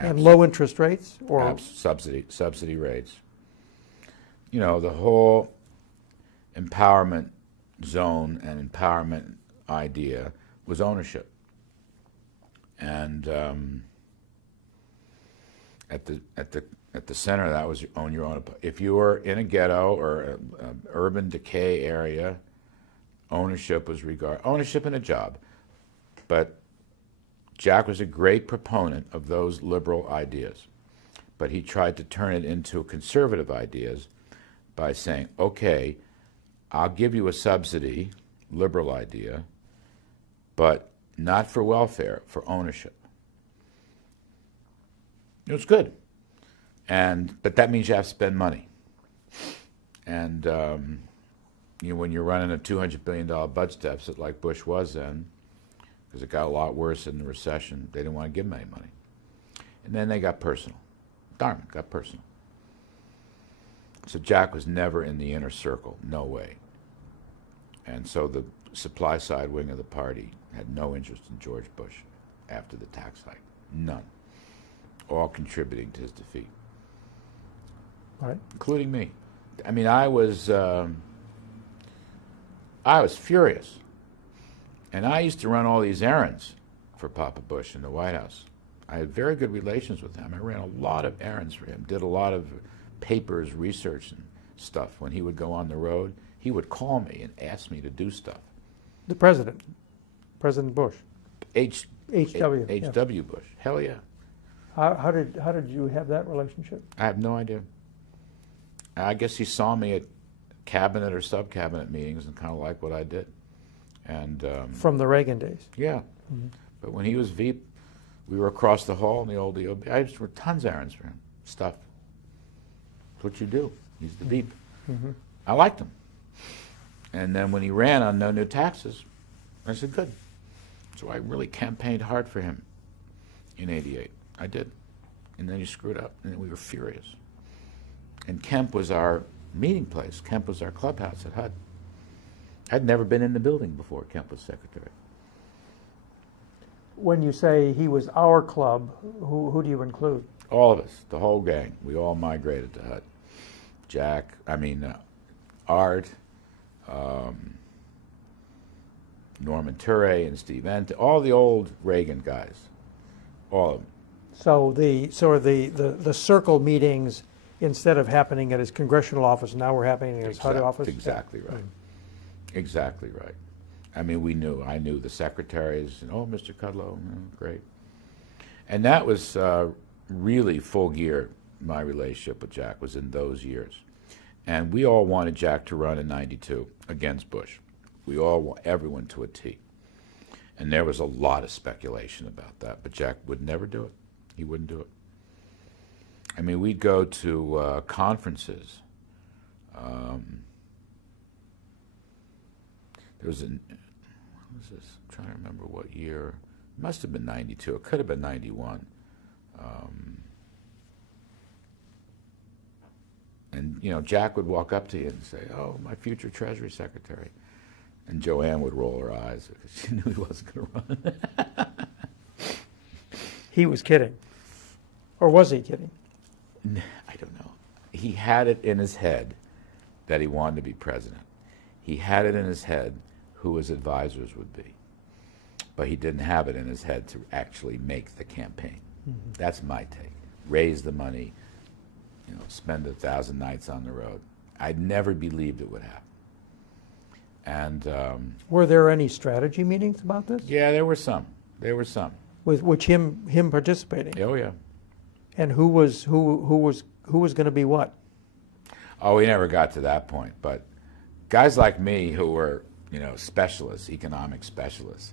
low interest rates, or subsidy rates? You know, the whole empowerment zone and empowerment idea was ownership, and at the center of that was own your own. If you were in a ghetto or an urban decay area, ownership was ownership and a job. But Jack was a great proponent of those liberal ideas, but he tried to turn it into conservative ideas by saying, okay, I'll give you a subsidy, liberal idea, but not for welfare, for ownership. It was good, but that means you have to spend money. And you know, when you're running a $200 billion budget deficit like Bush was then, because it got a lot worse in the recession, they didn't want to give him any money. And then they got personal. Darman got personal. So Jack was never in the inner circle, no way. And so the supply side wing of the party had no interest in George Bush after the tax hike, none. All contributing to his defeat, right, including me. I mean, I was furious, and I used to run all these errands for Papa Bush in the White House. I had very good relations with him. I ran a lot of errands for him, did a lot of papers, research, and stuff. When he would go on the road, he would call me and ask me to do stuff. The president, President Bush, H.W. Yeah. Bush. Hell yeah. How did you have that relationship? I have no idea. I guess he saw me at cabinet or sub-cabinet meetings and kind of liked what I did. And from the Reagan days. Yeah. Mm-hmm. But when he was VP, we were across the hall in the old EOB. I just ran tons of errands for him, stuff. That's what you do. He's the VP. Mm-hmm. I liked him. And then when he ran on no new taxes, I said, good. So I really campaigned hard for him in '88. I did. And then he screwed up, and then we were furious. And Kemp was our meeting place. Kemp was our clubhouse at HUD. I'd never been in the building before Kemp was secretary. When you say he was our club, who do you include? All of us, the whole gang. We all migrated to HUD. Art, Norman Ture and Steve Ent, all the old Reagan guys, all of them. So the circle meetings, instead of happening at his congressional office, now we're happening at his HUD office? Exactly right. Exactly right. I mean, I knew the secretaries, and, oh, Mr. Kudlow, great. And that was really full gear. My relationship with Jack was in those years. And we all wanted Jack to run in '92 against Bush. We all want everyone to a T. And there was a lot of speculation about that, but Jack would never do it. He wouldn't do it. I mean, we'd go to conferences. There was what was this? I'm trying to remember what year. It must have been '92. It could have been '91. And, Jack would walk up to you and say, oh, my future Treasury Secretary. And Joanne would roll her eyes because she knew he wasn't going to run. He was kidding. Or was he kidding? I don't know. He had it in his head that he wanted to be president. He had it in his head who his advisors would be. But he didn't have it in his head to actually make the campaign. Mm-hmm. That's my take. Raise the money, spend 1,000 nights on the road. I never believed it would happen. And were there any strategy meetings about this? Yeah, there were some. With which him participating? Oh yeah. And who was going to be what? Oh, we never got to that point. But guys like me who were specialists, economic specialists,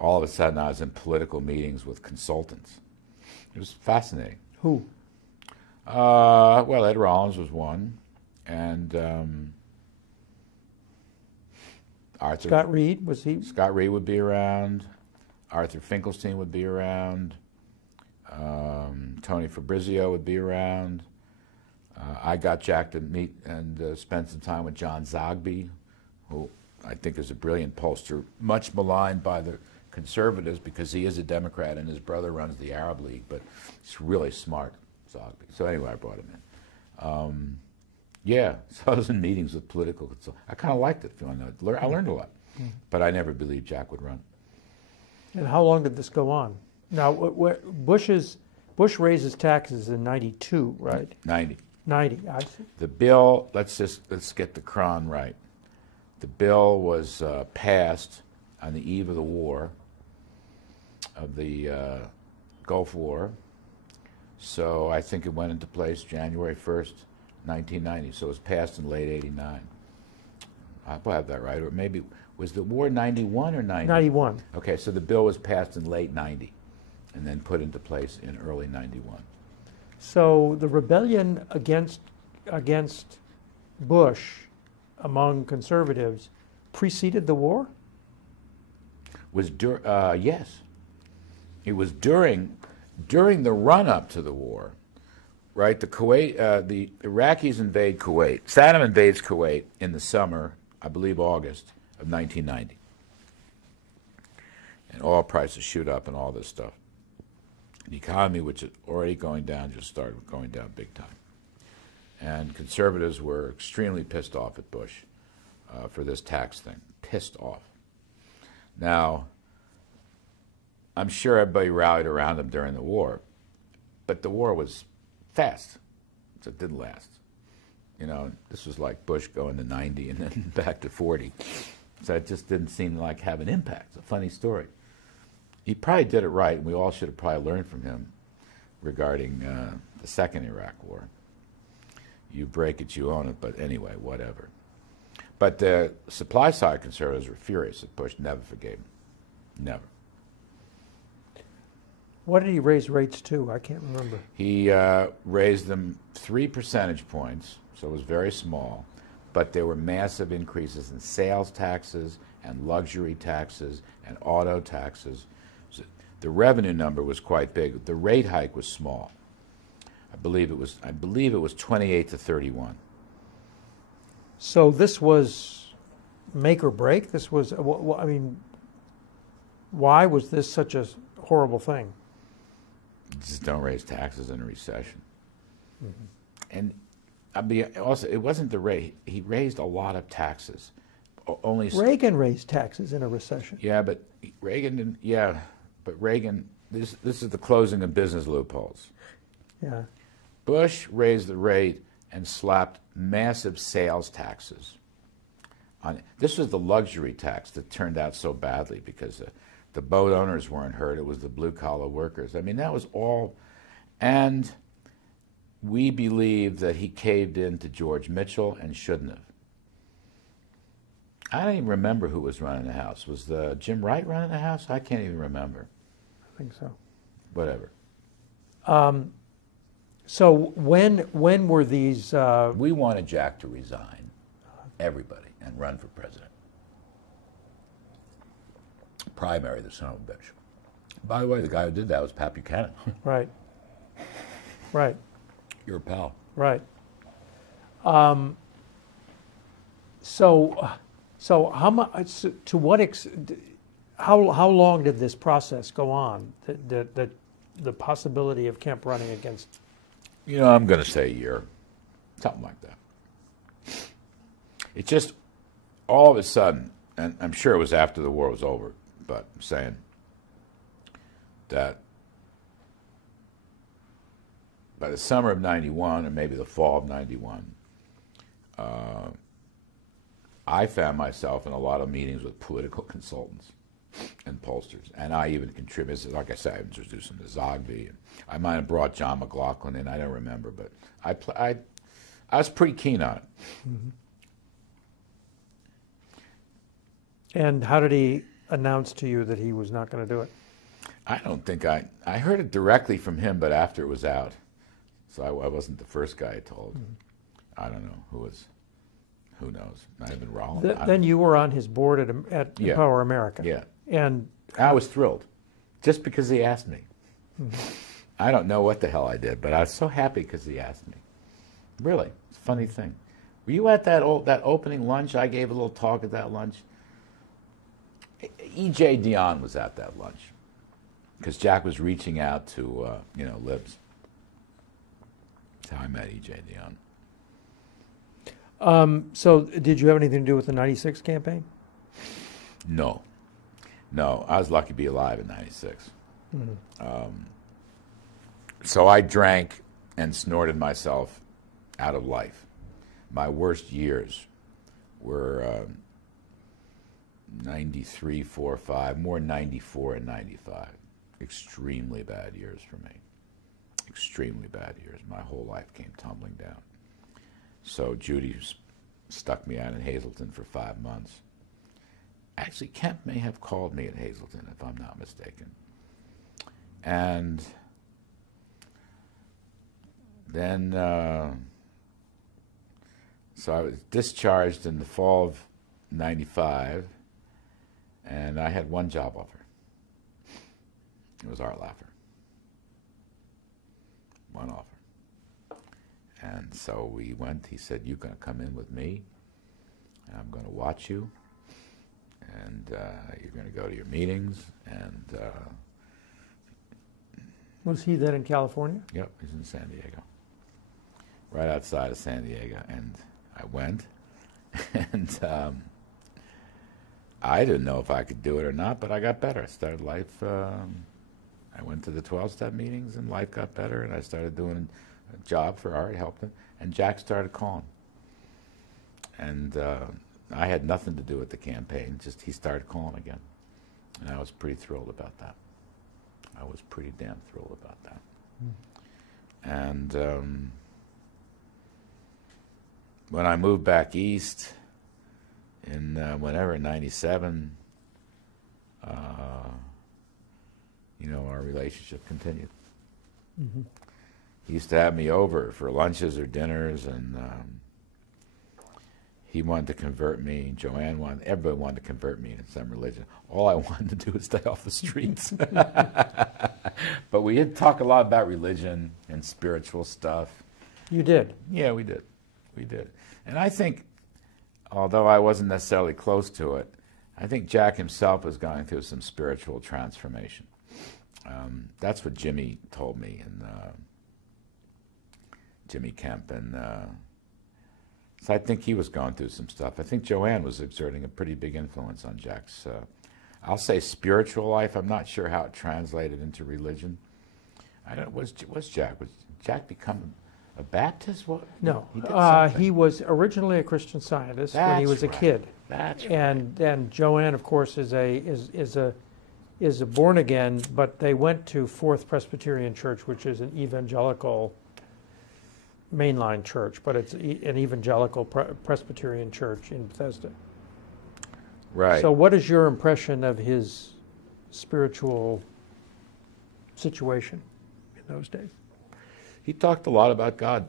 all of a sudden I was in political meetings with consultants. It was fascinating. Who? Well, Ed Rollins was one, and Arthur. Scott Reed, was he? Scott Reed would be around. Arthur Finkelstein would be around. Tony Fabrizio would be around. I got Jack to meet and spend some time with John Zogby, who I think is a brilliant pollster, much maligned by the conservatives because he is a Democrat and his brother runs the Arab League, but he's really smart, Zogby. So anyway, I brought him in. Yeah, so I was in meetings with political consultants. I kind of liked it. I learned a lot, but I never believed Jack would run. And how long did this go on? Now, Bush raises taxes in '92, right? 90. 90, I see. The bill, let's get the chron right. The bill was passed on the eve of the war, of the Gulf War. So I think it went into place January 1st, 1990. So it was passed in late '89. I'll have that right. Or maybe, was the war 91 or 90? 91. Okay, so the bill was passed in late 90 and then put into place in early 91. So the rebellion against Bush among conservatives preceded the war? Yes. It was during the run-up to the war, right? The Iraqis invade Kuwait. Saddam invades Kuwait in the summer, I believe August of 1990. And oil prices shoot up and all this stuff. The economy, which is already going down, just started going down big time. And conservatives were extremely pissed off at Bush for this tax thing. Pissed off. Now, I'm sure everybody rallied around him during the war, but the war was fast, so it didn't last. This was like Bush going to 90 and then back to 40. So it just didn't seem like have an impact. It's a funny story. He probably did it right, and we all should have probably learned from him regarding the second Iraq war. You break it, you own it, but anyway, whatever. But the supply side conservatives were furious that Bush never forgave him. Never. What did he raise rates to? I can't remember. He raised them 3 percentage points, so it was very small, but there were massive increases in sales taxes and luxury taxes and auto taxes. So the revenue number was quite big. The rate hike was small. I believe it was 28-31. So this was make or break? This was, I mean, why was this such a horrible thing? Just don't raise taxes in a recession. Mm-hmm. And I mean, also, it wasn't the rate. He raised a lot of taxes. Only Reagan raised taxes in a recession. Yeah, but Reagan didn't. Yeah, but Reagan. This is the closing of business loopholes. Yeah. Bush raised the rate and slapped massive sales taxes on it. This was the luxury tax that turned out so badly because the boat owners weren't hurt. It was the blue-collar workers. I mean, that was all. And we believe that he caved in to George Mitchell and shouldn't have. I don't even remember who was running the House. Was Jim Wright running the House? I can't even remember. I think so. Whatever. So when were these? We wanted Jack to resign, everybody, and run for president. Primary, the son of a bitch. By the way, the guy who did that was Pat Buchanan. Right. Right. Your pal. Right. So how much? To what how long did this process go on? The possibility of Kemp running against. You know, I'm going to say a year, something like that. It just all of a sudden, and I'm sure it was after the war was over, but I'm saying that by the summer of '91, or maybe the fall of '91, I found myself in a lot of meetings with political consultants and pollsters, and I even contributed. Like I said, I introduced them to Zogby. And I might have brought John McLaughlin in. I don't remember, but I was pretty keen on it. Mm-hmm. And how did he announce to you that he was not going to do it? I don't think I heard it directly from him, but after it was out, so I wasn't the first guy I told. Mm-hmm. I don't know who was. Who knows? Might have been Rollins. Then you were on his board at Empower America. Yeah. And I was thrilled, just because he asked me. Mm-hmm. I don't know what the hell I did, but I was so happy because he asked me. Really, it's a funny thing. Were you at that opening lunch? I gave a little talk at that lunch. E.J. Dionne was at that lunch because Jack was reaching out to libs. That's how I met E.J. Dionne. So did you have anything to do with the '96 campaign? No. I was lucky to be alive in '96. Mm-hmm. So I drank and snorted myself out of life. My worst years were 93, 4, 5, more 94 and 95. Extremely bad years for me. Extremely bad years. My whole life came tumbling down. So Judy stuck me out in Hazleton for 5 months. Actually, Kemp may have called me at Hazleton, if I'm not mistaken. And then, so I was discharged in the fall of '95, and I had one job offer. It was Art Laffer. One offer. And so we went. He said, "You're going to come in with me, and I'm going to watch you, and you're going to go to your meetings." And was he then in California? Yep, he's in San Diego, right outside of San Diego. And I went, and I didn't know if I could do it or not, but I got better. I started life. I went to the 12-step meetings, and life got better, and I started doing a job for Art, helped him, and Jack started calling. And I had nothing to do with the campaign, just he started calling again. And I was pretty thrilled about that. I was pretty damn thrilled about that. And when I moved back east in whenever, 97, our relationship continued. Mm-hmm. He used to have me over for lunches or dinners, and he wanted to convert me. Joanne wanted, everybody wanted to convert me in some religion. All I wanted to do was stay off the streets. But we did talk a lot about religion and spiritual stuff. You did? Yeah, we did. We did. And I think, although I wasn't necessarily close to it, I think Jack himself was going through some spiritual transformation. That's what Jimmy told me, and Jimmy Kemp. And so I think he was going through some stuff. I think Joanne was exerting a pretty big influence on Jack's, I'll say, spiritual life. I'm not sure how it translated into religion. I don't. Was Jack become a Baptist? What? No, He he was originally a Christian Scientist when he was a kid. That's right. And Joanne, of course, is a born again, but they went to Fourth Presbyterian Church, which is an evangelical mainline church, but it's an evangelical Presbyterian church in Bethesda. Right. So, what is your impression of his spiritual situation in those days? He talked a lot about God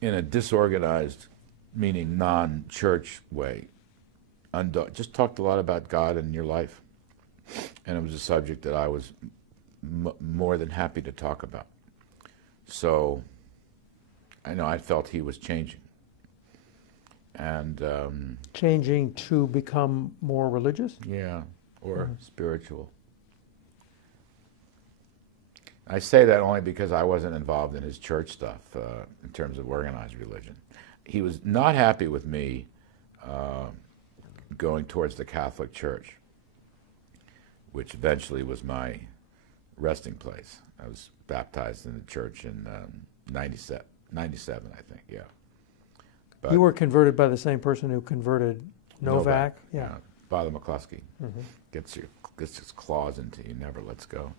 in a disorganized, meaning non-church way. Just talked a lot about God in your life. And it was a subject that I was more than happy to talk about. So I know I felt he was changing. And changing to become more religious? Yeah, or spiritual. I say that only because I wasn't involved in his church stuff in terms of organized religion. He was not happy with me going towards the Catholic Church, which eventually was my resting place. I was baptized in the church in 97, I think, yeah. But you were converted by the same person who converted Novak? Yeah. Father McCluskey. Gets his claws into you, never lets go.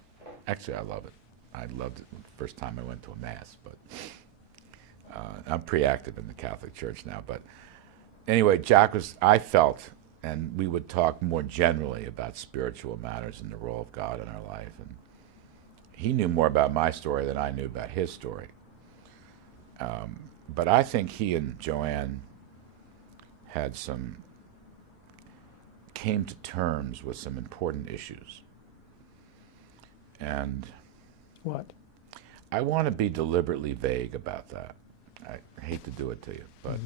Actually, I love it. I loved it the first time I went to a Mass, but I'm pretty active in the Catholic Church now. But anyway, Jack was, I felt, and we would talk more generally about spiritual matters and the role of God in our life. And he knew more about my story than I knew about his story. But I think he and Joanne came to terms with some important issues. And what? I want to be deliberately vague about that. I hate to do it to you, but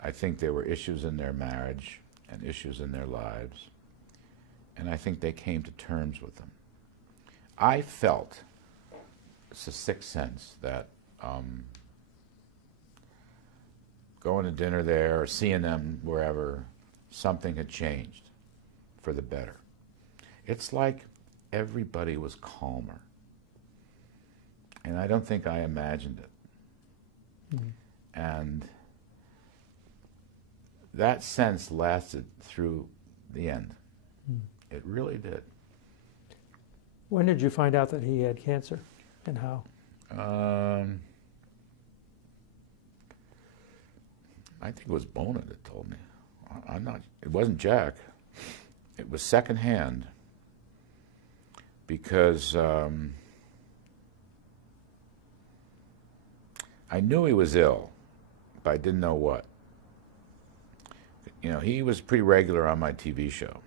I think there were issues in their marriage and issues in their lives, and I think they came to terms with them. I felt, it's a sixth sense, that going to dinner there or seeing them wherever, something had changed for the better. It's like everybody was calmer. And I don't think I imagined it. And that sense lasted through the end. It really did. When did you find out that he had cancer, and how? I think it was Bona that told me. It wasn't Jack. It was secondhand. Because I knew he was ill, but I didn't know what. You know, he was pretty regular on my TV show.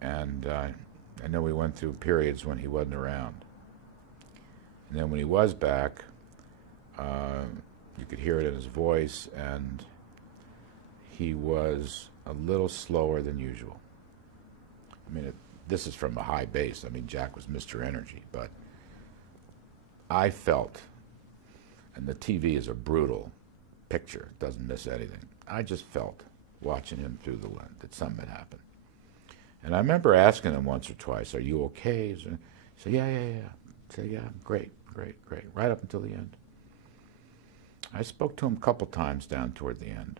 And I know we went through periods when he wasn't around. And then when he was back, you could hear it in his voice, and he was a little slower than usual. I mean, this is from a high base. I mean, Jack was Mr. Energy, but I felt, and the TV is a brutal picture, doesn't miss anything. I just felt, watching him through the lens, that something had happened. And I remember asking him once or twice, "Are you okay?" He said, yeah. I said, "Yeah, great," right up until the end. I spoke to him a couple times down toward the end.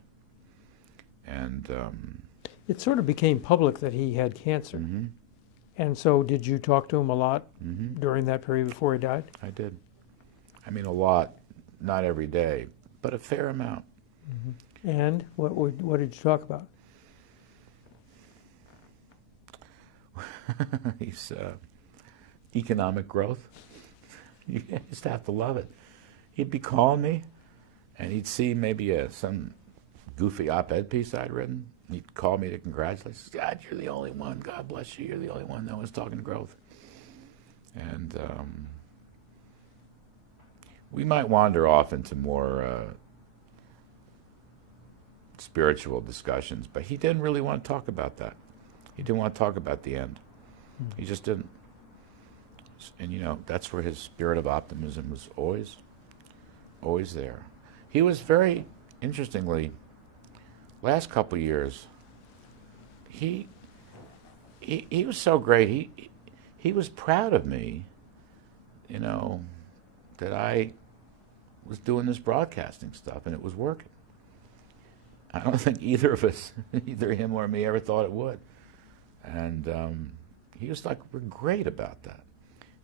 And it sort of became public that he had cancer. And so did you talk to him a lot during that period before he died? I did. I mean, a lot, not every day, but a fair amount. And what did you talk about? He's economic growth. You just have to love it. He'd be calling me, and he'd see maybe some goofy op-ed piece I'd written. He'd call me to congratulate. He says, God, you're the only one. God bless you. You're the only one. No one's talking growth. And we might wander off into more spiritual discussions, but he didn't really want to talk about that. He didn't want to talk about the end. He just didn't. And, you know, that's where his spirit of optimism was always there. He was very, interestingly, last couple of years, he was so great. He was proud of me, you know, that I was doing this broadcasting stuff and it was working. I don't think either of us, either him or me, ever thought it would. And he was like, we're great about that.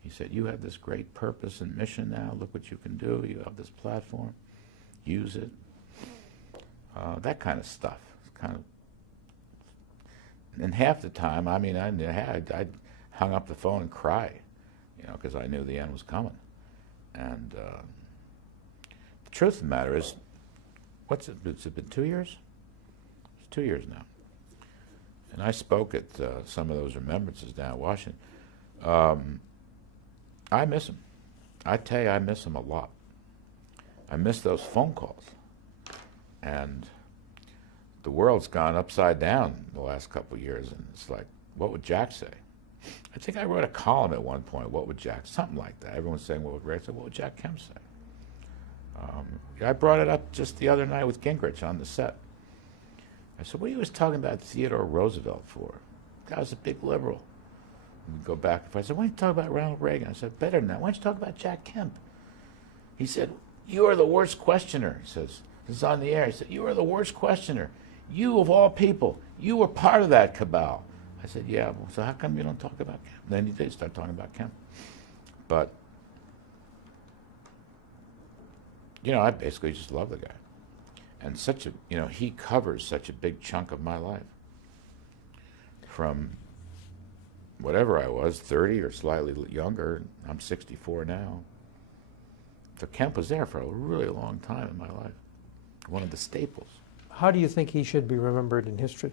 He said, you have this great purpose and mission now. Look what you can do. You have this platform. Use it. That kind of stuff. Kind of. And half the time, I mean, I hung up the phone and cry, you know, because I knew the end was coming. And the truth of the matter is, has it been 2 years? It's 2 years now. And I spoke at some of those remembrances down in Washington. I miss him. I tell you, I miss him a lot. I miss those phone calls. And the world's gone upside down the last couple of years, and it's like, what would Jack say? I think I wrote a column at one point, what would Jack, something like that. Everyone's saying, what would Ray say? What would Jack Kemp say? I brought it up just the other night with Gingrich on the set. I said, what are you always talking about Theodore Roosevelt for? The guy was a big liberal. And go back. If I said, why don't you talk about Ronald Reagan? I said, better than that. Why don't you talk about Jack Kemp? He said, you are the worst questioner. He says, this is on the air. He said, you are the worst questioner. You, of all people, you were part of that cabal. I said, yeah, well, so how come you don't talk about Kemp? Then he did start talking about Kemp. But, you know, I basically just love the guy. And such a, you know, he covers such a big chunk of my life. From whatever I was, 30 or slightly younger, I'm 64 now. So Kemp was there for a really long time in my life. One of the staples. How do you think he should be remembered in history?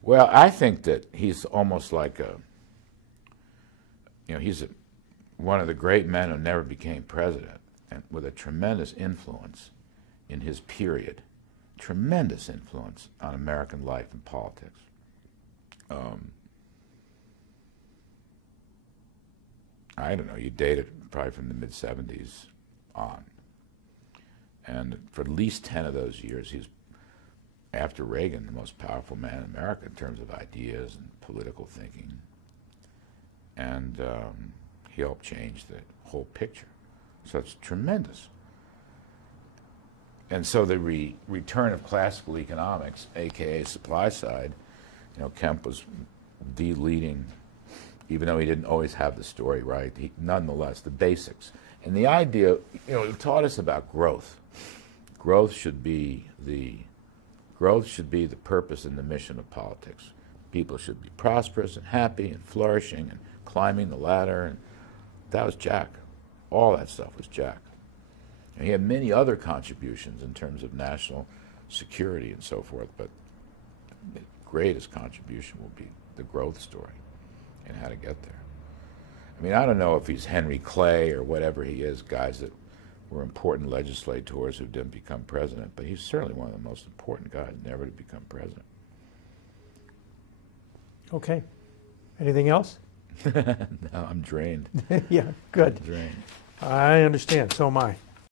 Well, I think that he's almost like a, you know, he's one of the great men who never became president, and with a tremendous influence in his period, tremendous influence on American life and politics. I don't know, you dated probably from the mid-'70s on. And for at least 10 of those years, he's, after Reagan, the most powerful man in America in terms of ideas and political thinking. And he helped change the whole picture. So it's tremendous. And so the return of classical economics, aka supply side, you know, Kemp was the leading, even though he didn't always have the story right, nonetheless, the basics. And the idea, you know, he taught us about growth. Growth should be the purpose and the mission of politics. People should be prosperous and happy and flourishing and climbing the ladder. And that was Jack. All that stuff was Jack. And he had many other contributions in terms of national security and so forth, but the greatest contribution will be the growth story and how to get there. I mean, I don't know if he's Henry Clay or whatever he is, guys that were important legislators who didn't become president, but he's certainly one of the most important guys never to become president. Okay. Anything else? No, I'm drained. Yeah, good. I'm drained. I understand. So am I.